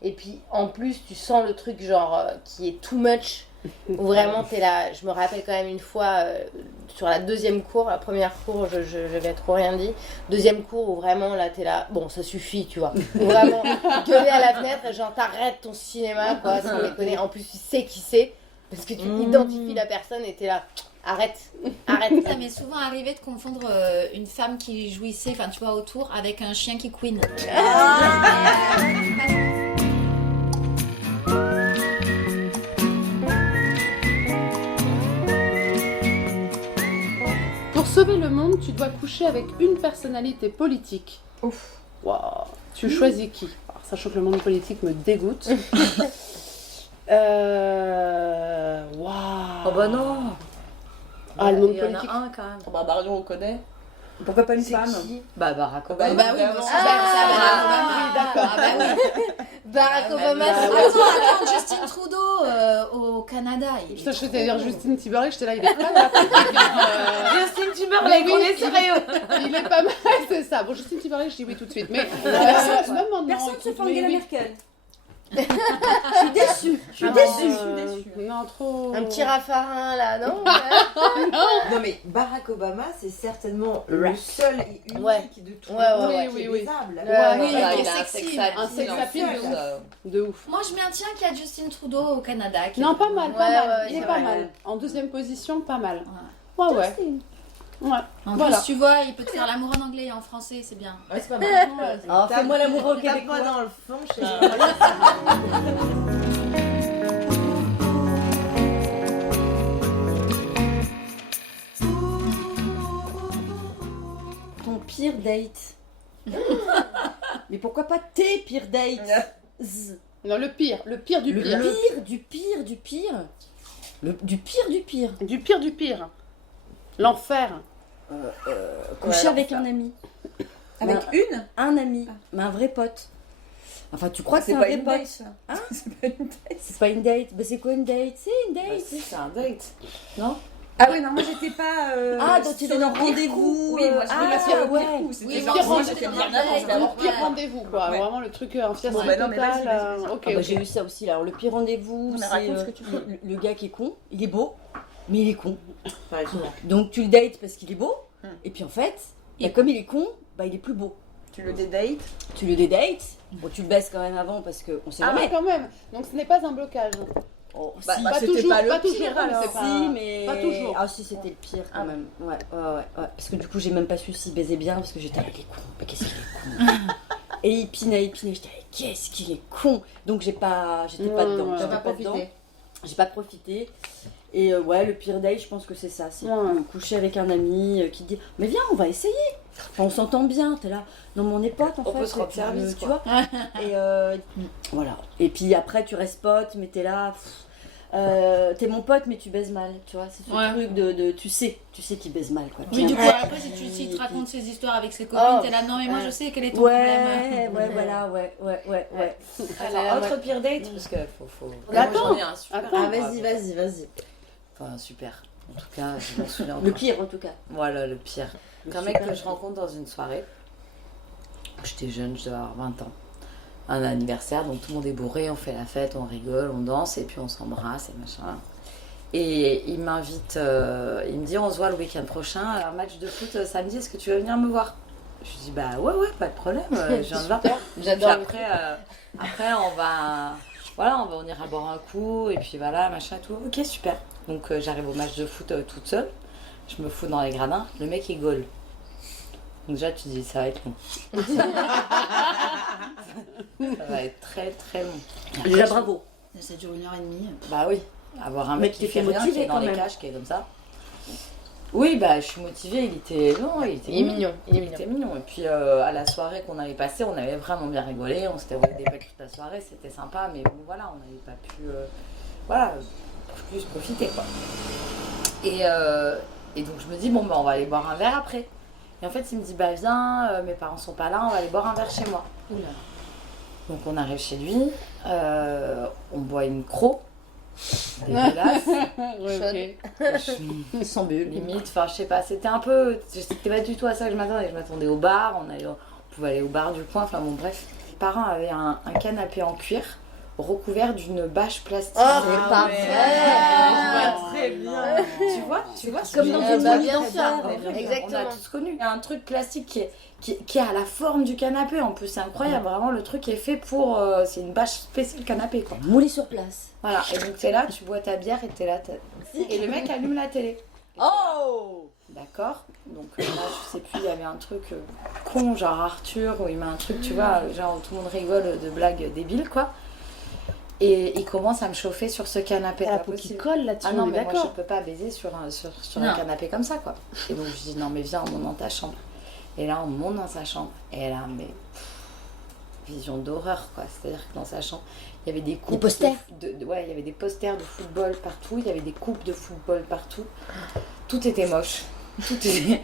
Et puis en plus tu sens le truc genre qui est too much. Où vraiment t'es là, je me rappelle quand même une fois sur la 2e cour, la première cour je vais trop rien dit, 2e cour où vraiment là t'es là, bon ça suffit tu vois, où vraiment gueuler à la fenêtre et genre t'arrêtes ton cinéma quoi, sans déconner, en plus tu sais qui c'est, parce que tu identifies la personne et t'es là, arrête. Ça m'est souvent arrivé de confondre une femme qui jouissait, enfin tu vois autour, avec un chien qui couine. Pour sauver le monde, tu dois coucher avec une personnalité politique. Ouf. Waouh. Tu choisis qui? Alors, sachant que le monde politique me dégoûte. Waouh. Oh bah non. Ah, le monde Il y en politique. a un quand même. Bah, Marion, on connaît. Pourquoi pas une C'est femme? qui? Bah Barack Bah, Obama. Bah oui, moi aussi, d'accord. Ah bah oui. Barack Obama, Attends, Justin Trudeau au Canada. Il Putain, est je vais trop te dire beau. Justin Timberlake, j'étais là, il est pas mal. Justin Timberlake, Mais oui, on est sérieux. Il est pas mal, c'est ça. Bon, Justin Timberlake, je dis oui tout de suite. Mais Personne- même maintenant, Personne ne se écoute, fait mais Angela oui. Merkel. Je suis déçue. Je suis déçue. Non, trop. un petit Raffarin là, non? Non mais Barack Obama, c'est certainement le seul et unique Ouais. de tout Ouais, ouais, ouais. qui est Oui. baisable. Ouais, il est il a un sexy. sex appeal. Un sex appeal de ouf. Moi, je maintiens qu'il y a Justin Trudeau au Canada. qui Non, est- pas mal, pas Ouais, mal. ouais, Il est c'est pas vrai. mal. En 2e position, pas mal. Ouais. Ouais, ouais. Ouais. En Voilà. plus, tu vois, il peut te faire l'amour en anglais et en français, c'est bien. Ouais, c'est pas mal. Ah, fais-moi l'amour au Tape-moi québécois. dans le fond, je sais Ton pire date. Mais pourquoi pas tes pires dates? Non, le pire du Le pire. pire du pire du pire. Du pire du pire. Du pire du pire. L'enfer. Coucher avec un ami. Avec une? Un ami. Mais un vrai pote. Enfin, tu crois que c'est un pas vrai une pote? date, ça. Hein C'est pas une date. C'est pas une date. Bah, c'est quoi une date? C'est une Bah date. si, c'est un date. Ah oui, non, moi j'étais pas. Ah, donc tu sur es le dans pire rendez-vous. coup. Oui, moi je ah, me la suis au ouais. pire coup. C'était Oui, genre, pire moi rendez-vous. j'étais bien Ouais. avant. Le avant. pire rendez-vous, quoi. Ouais. Vraiment le truc, un fiasco Bon, bah non, mais total. vas-y, vas-y. Ok, Ah bah, ok. j'ai eu ça aussi. Alors, le pire rendez-vous, On a c'est raconte ce que tu veux. le gars qui est con. Il est beau, mais il est con. pas. Donc, tu le dates parce qu'il est beau. Et puis, en fait, Et comme il est con, bah, il est plus beau. Tu le dédates. Tu le dédates. Bon, tu le baisses quand même avant parce qu'on sait Ah jamais. ouais, quand même. Donc ce n'est pas un blocage. Oh, Bah, si, pas c'était toujours, pas le pas pire, toujours, alors. mais c'est pas- si, mais. pas toujours. Ah, si, c'était le pire quand même. Ouais. Parce que du coup, j'ai même pas su s'il baisait bien parce que j'étais là, il est con. Mais qu'est-ce qu'il est con. Et il pinait. J'étais là, qu'est-ce qu'il est con. Donc, j'étais pas dedans. Ouais, J'étais ouais. pas dedans. J'ai pas profité. Et ouais, le pire day, je pense que c'est ça. C'est Ouais. coucher avec un ami qui dit mais viens, on va essayer. Enfin, on s'entend bien. T'es là, non, mais on est potes en On fait. peut se rendre et puis, service, tu quoi. vois. Et voilà. Et puis après, tu restes pote, mais t'es là. T'es mon pote, mais tu baises mal. Tu vois, c'est ce Ouais. truc de tu sais qu'il baise mal. Quoi. Oui, du coup, après, s'il te raconte ses histoires avec ses copines, Oh, t'es là, non, mais moi ouais. je sais quel est ton problème. Ouais, voilà, ouais. Alors, autre pire date, parce que faut. Attends, Moi, j'en ai un super. attends. Ah, vas-y. Enfin, super. En tout cas, je m'en souviens Le encore. pire, en tout cas. Voilà, le pire. Le Un mec super que je rencontre dans une soirée. J'étais jeune, je devais avoir 20 ans. Un anniversaire, donc tout le monde est bourré, on fait la fête, on rigole, on danse et puis on s'embrasse et machin. Et il m'invite, il me dit on se voit le week-end prochain, un match de foot samedi, est-ce que tu veux venir me voir? Je lui dis bah ouais, pas de problème, je viens de voir. J'adore. Puis après on ira boire un coup et puis voilà, machin tout. Ok, super. Donc j'arrive au match de foot toute seule, je me fous dans les gradins, le mec il gaule. Donc déjà tu dis ça va être long. Ça va être très très long. Déjà, bravo. Ça dure 1h30. Bah oui, avoir un Mais mec tu qui t'es fait fait rien, qui motiver est dans quand les même. cages, qui est comme ça. Oui, bah je suis motivée, il était mignon. Il était mignon. Et puis à la soirée qu'on avait passée, on avait vraiment bien rigolé, on s'était envoyé des packs toute la soirée, c'était sympa, mais bon voilà, on n'avait pas pu plus profiter quoi. Et donc je me dis, bon bah on va aller boire un verre après. Et en fait il me dit, bah viens, mes parents sont pas là, on va aller boire un verre chez moi. Oula. Donc on arrive chez lui, on boit une croc. Dégueulasse. Sans bulle. Limite, enfin je sais pas, c'était pas du tout à ça que je m'attendais au bar, on pouvait aller au bar du coin, enfin bon bref. Mes parents avaient un canapé en cuir recouvert d'une bâche plastique. C'est pas vrai. Je vois très bien. Tu vois Comme dans une bah, série bien d'enfer. sûr. On a Exactement. tous connu. Il y a un truc classique qui a la forme du canapé en plus, c'est incroyable, vraiment le truc est fait pour... c'est une bâche spéciale canapé quoi. Moulé sur place. Voilà, et donc t'es là, tu bois ta bière et t'es là, et le mec allume la télé. Oh. D'accord. Donc là, je sais plus, il y avait un truc con, genre Arthur, où il met un truc, tu vois, genre où tout le monde rigole de blagues débiles, quoi. Et il commence à me chauffer sur ce canapé. La peau qui colle là-dessus, Ah non, on est mais moi, d'accord. je peux pas baiser sur un Non. canapé comme ça, quoi. Et donc, je dis, non, mais viens, on monte dans ta chambre. Et là, on monte dans sa chambre. Et là, mais... vision d'horreur, quoi. C'est-à-dire que dans sa chambre, il y avait des coupes... Des posters. Ouais, il y avait des posters de football partout. Il y avait des coupes de football partout. Tout était moche. Tout était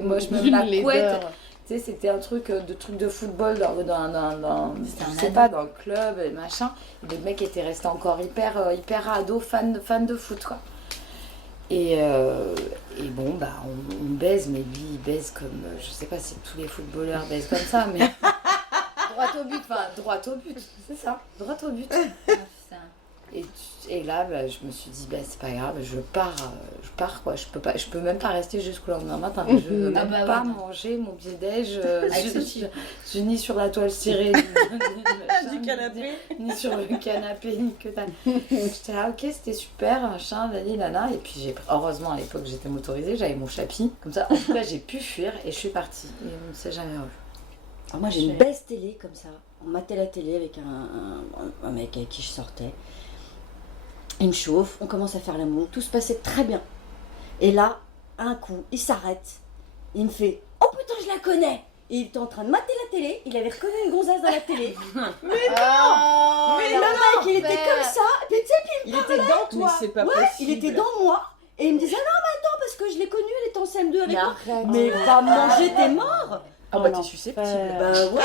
moche. Même la couette. Tu sais, c'était un truc de football dans je sais pas, dans le club et machin. Et le mec était resté encore hyper ado, fan de foot, quoi. Et bon, bah, on baise, mais lui, il baise comme... je sais pas si tous les footballeurs baisent comme ça, mais... droit au but, enfin, droit au but, c'est ça, droit au but. Et là, bah, je me suis dit, bah, c'est pas grave, je pars quoi. Je peux même pas rester jusqu'au lendemain matin. Je veux même pas manger mon petit-déj. Je ni sur la toile cirée Du canapé. ni sur le canapé, ni que dalle. J'étais là, ok, c'était super, machin, lala. Et puis, heureusement, à l'époque, j'étais motorisée, j'avais mon chapi. Comme ça, en tout cas, j'ai pu fuir et je suis partie. Et on ne s'est jamais revu. Alors moi j'ai une baisse télé comme ça. On matait la télé avec un mec avec qui je sortais. Il me chauffe, on commence à faire l'amour, tout se passait très bien. Et là, un coup, il s'arrête, il me fait « Oh putain, je la connais !» Et il était en train de mater la télé, il avait reconnu une gonzesse dans la télé. Mais Et le mec, il était comme ça, et puis tu sais, puis il était dans Mais toi. c'est pas Ouais, possible. il était dans moi. Et il me disait « Non, mais attends, parce que je l'ai connue, elle était en CM2 avec moi. arrête. Mais va manger, t'es mort !» Ah bah t'es susceptible. Bah ouais.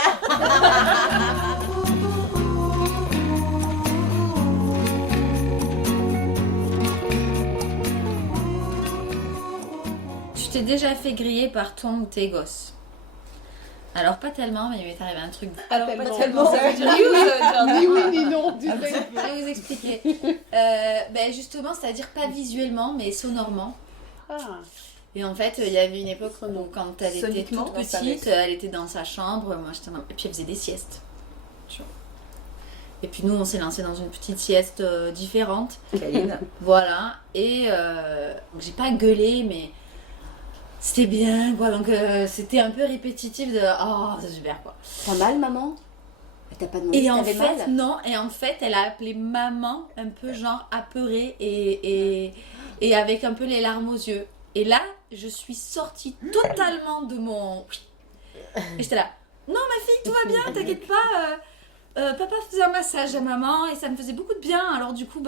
Tu t'es déjà fait griller par ton ou tes gosses? Alors pas tellement, mais il m'est arrivé un truc. Alors, Tellement. pas tellement, ça veut dire oui ou ça veut dire non? Ni oui ni non, tu sais. Je vais vous expliquer. Ben justement, c'est-à-dire pas visuellement, mais sonorement. Ah. Et en fait, il y avait une époque où quand elle était Soniquement, toute dans sa petite, elle était dans sa chambre, moi j'étais et puis elle faisait des siestes. Tu vois. Et puis nous, on s'est lancé dans une petite sieste différente. Câline. Voilà. Et donc, j'ai pas gueulé, mais c'était bien, quoi. Donc c'était un peu répétitif de oh, c'est super, quoi. T'as mal, maman? T'as pas demandé Et si en t'avais fait, mal? non, et en fait, elle a appelé maman, un peu genre apeurée et avec un peu les larmes aux yeux. Et là, je suis sortie totalement de mon... Et j'étais là, non ma fille, tout va bien, t'inquiète pas, papa faisait un massage à maman et ça me faisait beaucoup de bien. Alors du coup,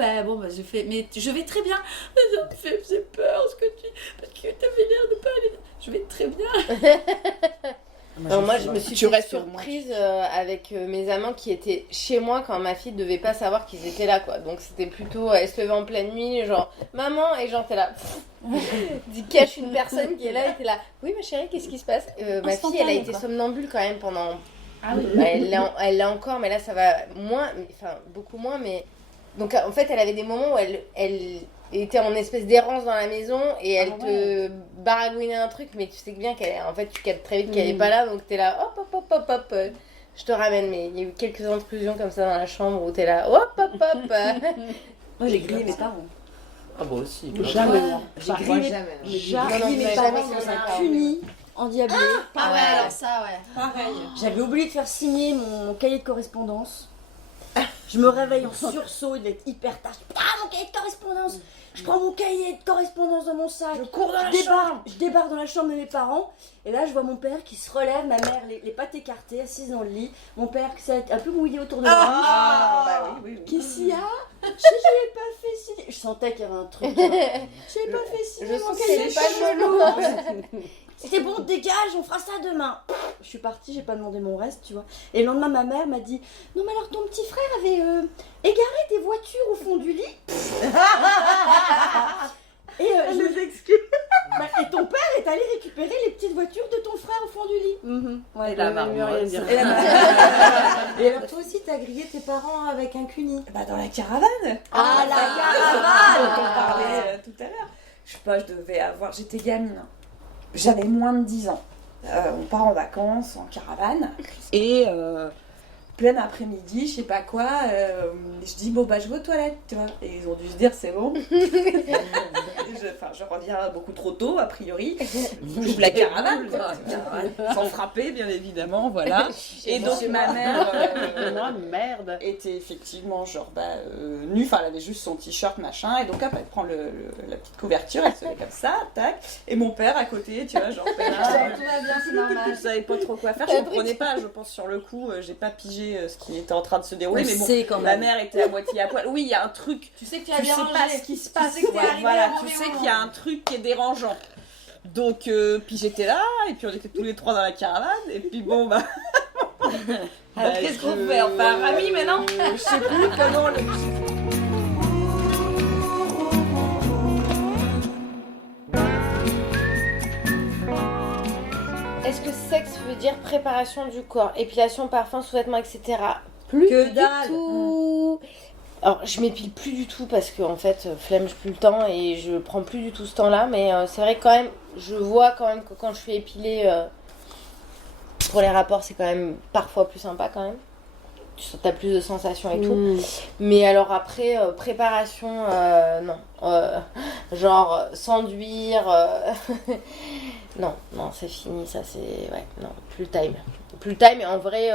j'ai fait, mais je vais très bien. Mais ça me faisait peur parce que t'avais l'air de pas aller... Je vais très bien. Moi, je me suis Tu fait restes sur surprise avec mes amants qui étaient chez moi quand ma fille devait pas savoir qu'ils étaient là, quoi. Donc c'était plutôt, elle se levait en pleine nuit, genre maman, et genre t'es là, tu caches une personne qui est là et t'es là, oui ma chérie, qu'est-ce qui se passe? Ma fille, elle a été somnambule quand même pendant. Ah oui. Elle l'a encore, mais là ça va moins, enfin beaucoup moins, mais donc en fait elle avait des moments où elle était en espèce d'errance dans la maison et elle te baragouinait un truc, mais tu sais bien en fait tu captes très vite qu'elle est pas là, donc t'es là hop, je te ramène. Mais il y a eu quelques intrusions comme ça dans la chambre où t'es là hop. Moi j'ai grillé mes parents. Ah bah aussi. Jamais. moi. J'ai Moi, grillé jamais. mes mais parents jamais dans ça un m'arrive. cuni endiablé. Ah ouais, alors ça, ouais. Pareil. J'avais oublié de faire signer mon cahier de correspondance. Je me réveille en sursaut, il devait être hyper tard. Ah, mon cahier de correspondance! Je prends mon cahier de correspondance dans mon sac. Je cours dans la Je débarque dans la chambre de mes parents. Et là, je vois mon père qui se relève, ma mère les pattes écartées, assise dans le lit. Mon père qui s'est un peu mouillé autour de moi. Bah oui. Qu'est-ce qu'il y a? Je n'ai pas fait signer. Je sentais qu'il y avait un truc. Je n'ai pas fait signer mon cahier. C'est pas chelou. C'était bon, dégage, on fera ça demain. Je suis partie, j'ai pas demandé mon reste, tu vois. Et le lendemain, ma mère m'a dit non, mais alors ton petit frère avait égaré tes voitures au fond du lit. Et et ton père est allé récupérer les petites voitures de ton frère au fond du lit. Ouais, la marmotte. Et alors toi aussi t'as grillé tes parents avec un cuni? Bah dans la caravane. Ah, la Dont caravane. on parlait tout à l'heure. Je sais pas, j'étais gamine. J'avais moins de 10 ans. On part en vacances en caravane et plein après-midi, je sais pas quoi, je dis bon bah je vais aux toilettes, tu vois. Et ils ont dû se dire c'est bon. je reviens beaucoup trop tôt a priori. J'ouvre la caravane, quoi. Sans frapper bien évidemment, voilà. Et donc ma mère Merde. était effectivement genre nue, enfin elle avait juste son t-shirt machin, et donc hop, elle prend la petite couverture, elle se met comme ça, tac, et mon père à côté, tu vois, genre Tout va bien, c'est normal. je savais pas trop quoi faire, je comprenais pas, je pense sur le coup, j'ai pas pigé ce qui était en train de se dérouler, mais bon, quand ma mère était à moitié à poil, oui il y a un truc, Tu sais que tu as tu bien sais mangé. pas ce qui se passe, sais que t'es ouais, arrivé voilà, à un tu mauvais sais moment. qu'il y a un truc qui est dérangeant. Donc, puis j'étais là, et puis on était tous les trois dans la caravane, et puis bon, bah. Alors qu'est-ce qu'on fait? On fait un rami maintenant? Je sais plus comment le. Est-ce que sexe veut dire préparation du corps, épilation, parfum, sous-vêtements, etc. Plus Que du dalle. tout. Alors, je m'épile plus du tout parce que en fait, flemme, j'ai plus le temps et je prends plus du tout ce temps-là. Mais c'est vrai que quand même, je vois quand même que quand je suis épilée, pour les rapports, c'est quand même parfois plus sympa quand même. T'as plus de sensations et tout. Mais alors après, préparation, non. Genre, s'enduire, non, c'est fini, ça c'est... Ouais, non, plus le time. Plus le time, et en vrai,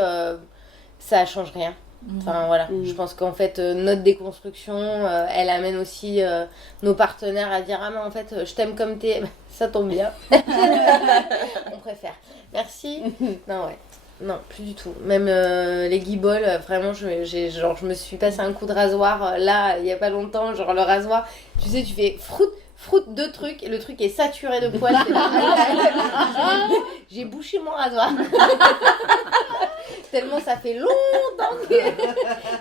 ça change rien. Enfin voilà, je pense qu'en fait notre déconstruction, elle amène aussi nos partenaires à dire ah mais en fait je t'aime comme t'es, ça tombe bien. On préfère. Merci. Non ouais, non plus du tout. Même les guibolles, vraiment je me suis passé un coup de rasoir là il y a pas longtemps, genre le rasoir, tu sais tu fais froute deux trucs et le truc est saturé de poils. J'ai bouché mon rasoir. Tellement ça fait longtemps que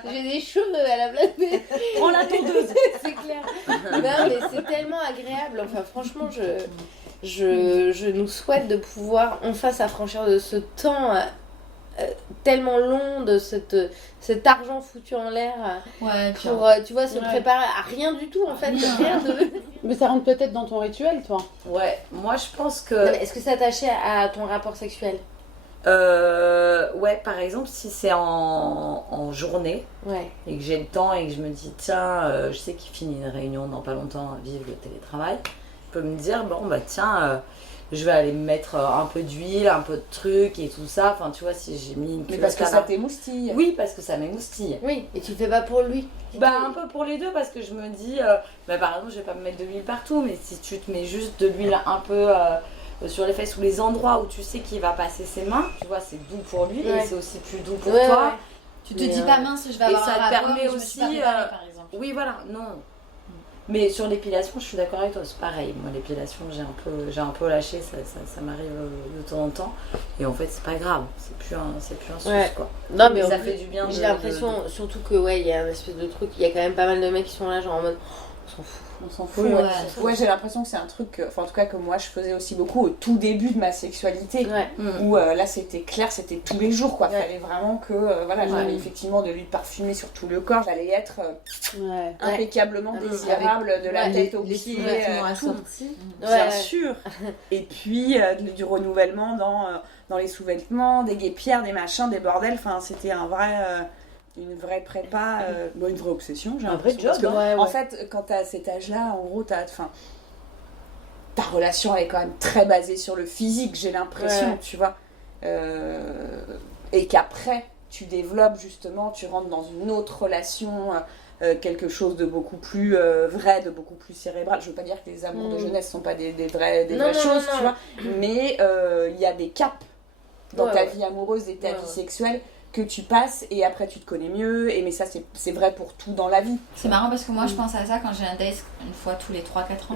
j'ai des cheveux à la place des... Prends la tondeuse. C'est clair. Non mais c'est tellement agréable. Enfin franchement je nous souhaite de pouvoir enfin s'affranchir de ce temps tellement long, de cet argent foutu en l'air Ouais, puis pour tu vois se préparer à rien du tout en fait. Rien de... Mais ça rentre peut-être dans ton rituel, toi. Ouais, moi je pense que. Non, mais est-ce que c'est attaché à ton rapport sexuel? Ouais, par exemple, si c'est en journée Ouais. et que j'ai le temps et que je me dis, tiens, je sais qu'il finit une réunion dans pas longtemps, vive le télétravail, je peux me dire, bon, bah tiens, je vais aller me mettre un peu d'huile, un peu de trucs et tout ça. Enfin, tu vois, si j'ai mis une Mais culotte parce que à ça t'émoustille. Oui, parce que ça m'émoustille. Oui, et tu le fais pas pour lui. Bah, un peu pour les deux, parce que je me dis, bah, par exemple, je vais pas me mettre de l'huile partout, mais si tu te mets juste de l'huile un peu sur les fesses ou les endroits où tu sais qu'il va passer ses mains, tu vois, c'est doux pour lui et c'est aussi plus doux pour toi. Ouais. tu te dis pas mince, je vais avoir ça un te rapport, permet mais je me suis pas aussi, préparée, par exemple. Oui, voilà, non. Mais sur l'épilation, je suis d'accord avec toi, c'est pareil. Moi, l'épilation, j'ai un peu lâché, ça m'arrive de temps en temps. Et en fait, c'est pas grave, c'est plus un souci, Ouais. quoi. Non mais ça en plus, fait du bien. j'ai l'impression surtout que ouais, il y a un espèce de truc, il y a quand même pas mal de mecs qui sont là genre en mode on s'en fout. On s'en fout. Oui, Ouais, ouais. Ouais, j'ai l'impression que c'est un truc, enfin en tout cas que moi je faisais aussi beaucoup au tout début de ma sexualité. Ouais. Où là c'était clair, c'était tous les jours quoi. Ouais. Fallait vraiment que voilà, j'avais effectivement de l'huile parfumée sur tout le corps, j'allais être impeccablement Ouais. désirable de la Ouais. tête aux Les pieds, sous-vêtements tout. assortis. Bien sûr. Et puis du renouvellement dans les sous-vêtements, des guêpières, des machins, des bordels. Enfin, c'était une vraie prépa, une vraie obsession. J'ai Un vrai l'impression. job, Parce que, ouais. en fait, quand t'as cet âge-là, en gros, ta relation elle est quand même très basée sur le physique, j'ai l'impression, Ouais. tu vois. Et qu'après, tu développes justement, tu rentres dans une autre relation quelque chose de beaucoup plus vrai, de beaucoup plus cérébral. Je veux pas dire que les amours de jeunesse sont pas des vraies choses, tu vois, mais il y a des caps dans ta vie amoureuse et ta vie sexuelle que tu passes et après tu te connais mieux, mais ça c'est vrai pour tout dans la vie. C'est marrant parce que moi je pense à ça quand j'ai un date une fois tous les 3-4 ans.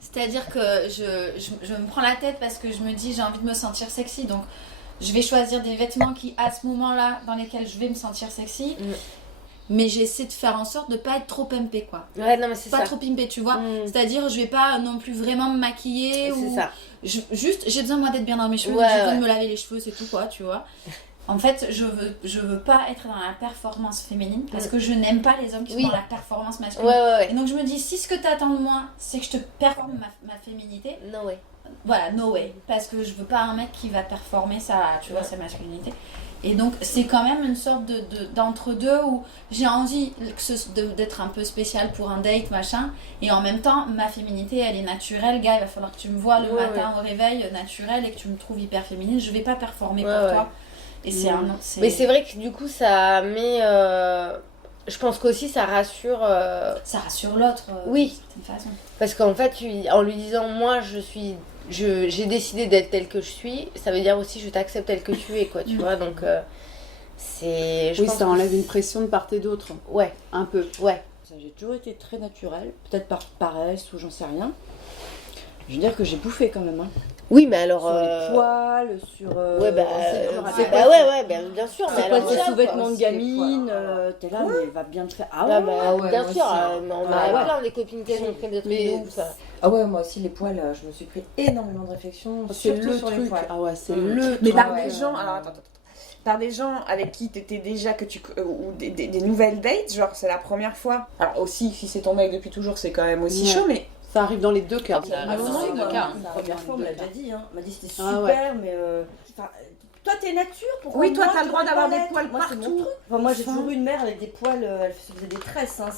C'est-à-dire que je me prends la tête parce que je me dis j'ai envie de me sentir sexy, donc je vais choisir des vêtements qui à ce moment-là dans lesquels je vais me sentir sexy. Mais j'essaie de faire en sorte de pas être trop pimpée, quoi. Ouais, non, mais c'est pas ça. trop pimpée, tu vois. C'est-à-dire, je vais pas non plus vraiment me maquiller. C'est ça. Juste, j'ai besoin, moi, d'être bien dans mes cheveux. Ouais, j'ai besoin de me laver les cheveux, c'est tout, quoi, tu vois. En fait, je veux pas être dans la performance féminine parce que je n'aime pas les hommes qui sont dans la performance masculine. Ouais. Et donc, je me dis, si ce que t'attends de moi, c'est que je te performe ma féminité. No way. Voilà, no way. Parce que je veux pas un mec qui va performer sa masculinité. Et donc, c'est quand même une sorte d'entre-deux où j'ai envie d'être un peu spéciale pour un date, machin. Et en même temps, ma féminité, elle est naturelle. Gars, il va falloir que tu me vois le matin au réveil naturel et que tu me trouves hyper féminine. Je vais pas performer pour toi. Et Mais c'est vrai que du coup, ça met... Je pense qu'aussi, ça rassure... Ça rassure l'autre, oui. d'une certaine façon. Parce qu'en fait, en lui disant, moi, j'ai décidé d'être telle que je suis, ça veut dire aussi je t'accepte telle que tu es, quoi, tu vois, donc c'est... Oui, ça enlève une pression de part et d'autre. Ouais. Un peu. Ouais. J'ai toujours été très naturelle, peut-être par paresse ou j'en sais rien. Je veux dire que j'ai bouffé quand même, hein. Oui, mais alors... Sur les poils, sur... ouais, bien sûr. C'est mais quoi alors, tes voilà, sous-vêtements quoi, de gamine, t'es là, mais elle va bien te faire... Ah Ah ouais, bah, ouais, bien moi sûr, aussi. on a plein des copines qui ont fait des trucs de ouf, ça. Ah ouais, moi aussi, les poils, je me suis pris énormément de réflexion, C'est surtout le sur les truc. poils. Ah ouais, c'est le Mais truc. par des gens, alors attends. Par des gens avec qui t'étais déjà, ou des nouvelles dates, genre c'est la première fois. Alors aussi, si c'est ton mec depuis toujours, c'est quand même aussi chaud, mais... Ça arrive dans les deux cas. Ah non, dans les moi, deux cas. la première fois, on me l'a déjà dit, hein. On m'a dit c'était super, Ah ouais. mais... Enfin, toi, t'es nature, pourquoi Oui, toi, moi, t'as le tu droit peux d'avoir pas des l'être? poils Moi, c'est mon partout. truc. Enfin, moi, j'ai toujours eu une mère avec des poils, elle se faisait des tresses, hein,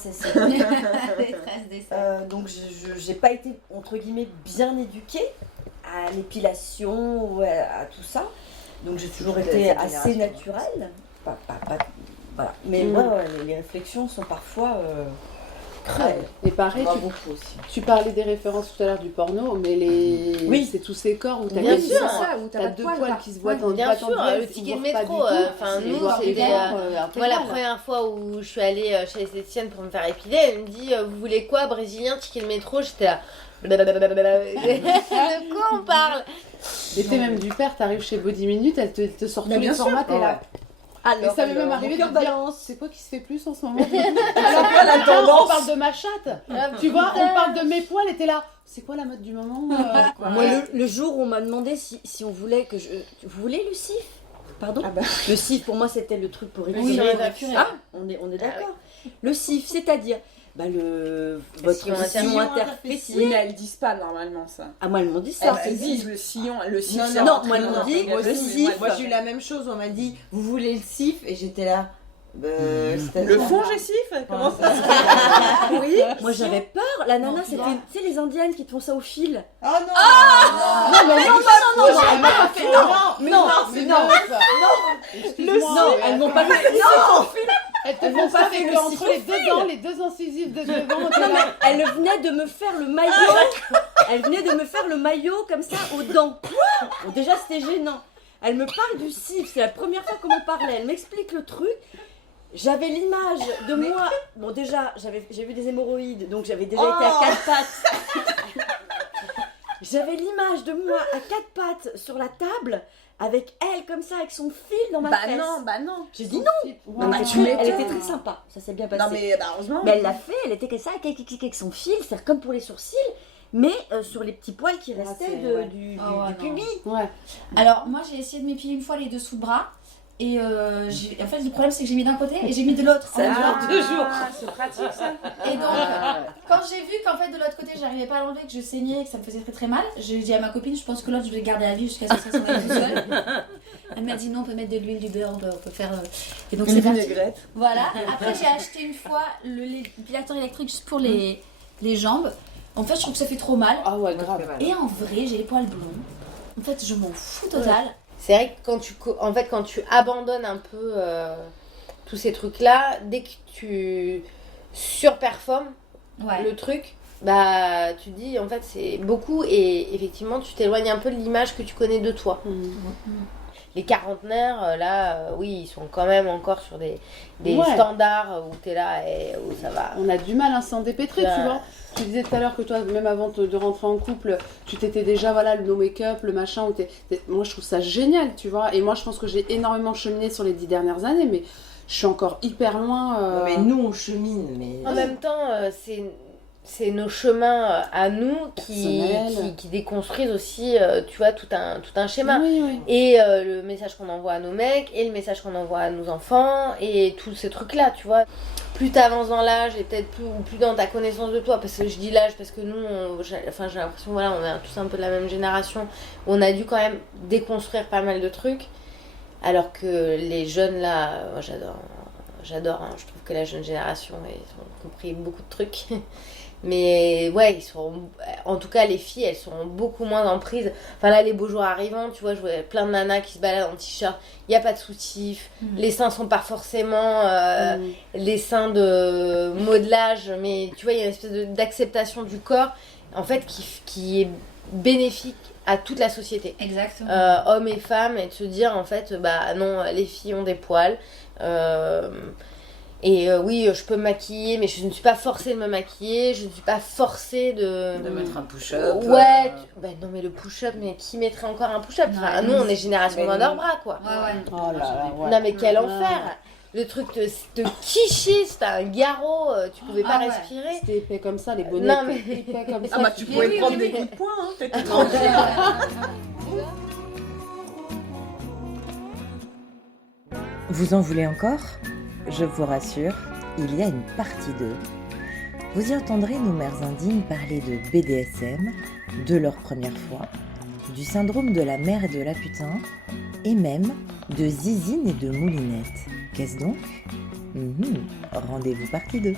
donc j'ai pas été, entre guillemets, bien éduquée à l'épilation, ou à tout ça. Donc j'ai toujours été assez naturelle. Voilà. Mais les réflexions sont parfois cruelles. Et pareil, tu parlais des références tout à l'heure du porno, mais Oui. c'est tous ces corps où t'as Bien comme sûr. ça, où t'as deux poils qui se voient dans Bien sûr, le ticket de métro, enfin nous, c'était... Moi, la première fois où je suis allée chez l'esthéticienne pour me faire épiler, elle me dit vous voulez quoi, brésilien, ticket de métro? J'étais là. De quoi on parle? Et t'es même du père, t'arrives chez Body Minute, elle te sort tous les formats, t'es là. Et ça m'est même arrivé de dire c'est quoi qui se fait plus en ce moment? la tendance. On parle de ma chatte, tu vois, on parle de mes poils et t'es là. C'est quoi la mode du moment? Moi, le jour où on m'a demandé si on voulait que je... Vous voulez le cif? Pardon? Le cif, pour moi, c'était le truc pour épiler. On est d'accord. Le cif, c'est-à-dire votre sillon interfécier. Oui, mais elles disent pas normalement ça. Ah, moi, elles m'ont dit ça. Elles disent le sillon, Non, moi, elles m'ont dit le cif. Moi, j'ai eu la même chose. On m'a dit, vous voulez le cif? Et j'étais là. Le fongicif? Comment ça? Oui. Moi, j'avais peur. La nana, c'était, tu sais, les indiennes qui te font ça au fil. Oh non! Non, elle m'a pas fait Non, elles m'ont pas fait ça. Elles m'ont pas fait entre les deux dents, les deux incisives de devant. Elle venait de me faire le maillot. Elle venait de me faire le maillot comme ça aux dents. Bon, déjà, c'était gênant. Elle me parle du cif. C'est la première fois qu'on m'en parlait. Elle m'explique le truc. J'avais l'image de moi. Bon, déjà, j'ai vu des hémorroïdes, donc j'avais déjà été à quatre pattes. J'avais l'image de moi à quatre pattes sur la table, avec elle comme ça, avec son fil dans ma fesse. Bah non. J'ai dit non. Non, mais elle était très sympa, ça s'est bien passé. Non mais heureusement. Mais elle l'a fait, elle était comme ça, avec son fil, c'est comme pour les sourcils, mais sur les petits poils qui restaient du pubis. Ouais. Alors, moi, j'ai essayé de m'épiler une fois les dessous de bras. Et en fait, le problème, c'est que j'ai mis d'un côté et j'ai mis de l'autre. Toujours. C'est pratique ça. Et donc, quand j'ai vu qu'en fait, de l'autre côté, j'arrivais pas à l'enlever, que je saignais, que ça me faisait très très mal, j'ai dit à ma copine, je pense que l'autre, je vais le garder à vie jusqu'à ce que ça s'en aille tout seul. Elle m'a dit non, on peut mettre de l'huile, du beurre, on peut faire. Et donc, c'est parti. Voilà. Après, j'ai acheté une fois l'épilateur électrique juste pour les jambes. En fait, je trouve que ça fait trop mal. Ah ouais, grave. Et en vrai, j'ai les poils blonds. En fait, je m'en fous total. C'est vrai que quand tu abandonnes un peu tous ces trucs-là, dès que tu surperformes Ouais. le truc, bah tu te dis en fait c'est beaucoup et effectivement tu t'éloignes un peu de l'image que tu connais de toi. Les quarantenaires, là, oui, ils sont quand même encore sur des standards où t'es là et où ça va. On a du mal à s'en dépêtrer, tu vois. Tu disais tout à l'heure que toi, même avant de rentrer en couple, tu t'étais déjà, voilà, le no make-up, le machin. Moi, je trouve ça génial, tu vois. Et moi, je pense que j'ai énormément cheminé sur les 10 dernières années, mais je suis encore hyper loin. Non, mais nous, on chemine, mais... En même temps, c'est nos chemins à nous qui déconstruisent aussi, tu vois, tout un schéma. Oui. Et le message qu'on envoie à nos mecs, et le message qu'on envoie à nos enfants, et tous ces trucs-là, tu vois. Plus t'avances dans l'âge, et peut-être plus dans ta connaissance de toi, parce que je dis l'âge, parce que nous, j'ai l'impression, voilà, on est tous un peu de la même génération, on a dû quand même déconstruire pas mal de trucs, alors que les jeunes, là, moi j'adore, hein, je trouve que la jeune génération, ils ont compris beaucoup de trucs. Mais ouais, en tout cas les filles, elles sont beaucoup moins en prise. Enfin là, les beaux jours arrivants, tu vois, je vois plein de nanas qui se baladent en t-shirt, il n'y a pas de soutif, les seins sont pas forcément les seins de modelage, mais tu vois, il y a une espèce d'acceptation du corps, en fait, qui est bénéfique à toute la société. Exactement. Hommes et femmes, et de se dire, en fait, bah non, les filles ont des poils, et oui, je peux me maquiller, mais je ne suis pas forcée de me maquiller, je ne suis pas forcée de mettre un push-up. Ouais, bah non, mais le push-up, mais qui mettrait encore un push-up? Enfin, nous, on est génération dans bras, quoi. Ouais. Oh là là, ouais. Non, mais quel enfer! Le truc te quicher, c'était un garrot, tu pouvais pas respirer. C'était épais comme ça, les bonnets. Non, mais épais comme ça. Ah bah tu pouvais prendre des coups de poing, hein, t'es tout tranquille. Vous en voulez encore? Je vous rassure, il y a une partie 2. Vous y entendrez nos mères indignes parler de BDSM, de leur première fois, du syndrome de la mère et de la putain, et même de zizine et de moulinette. Qu'est-ce donc? Rendez-vous partie 2.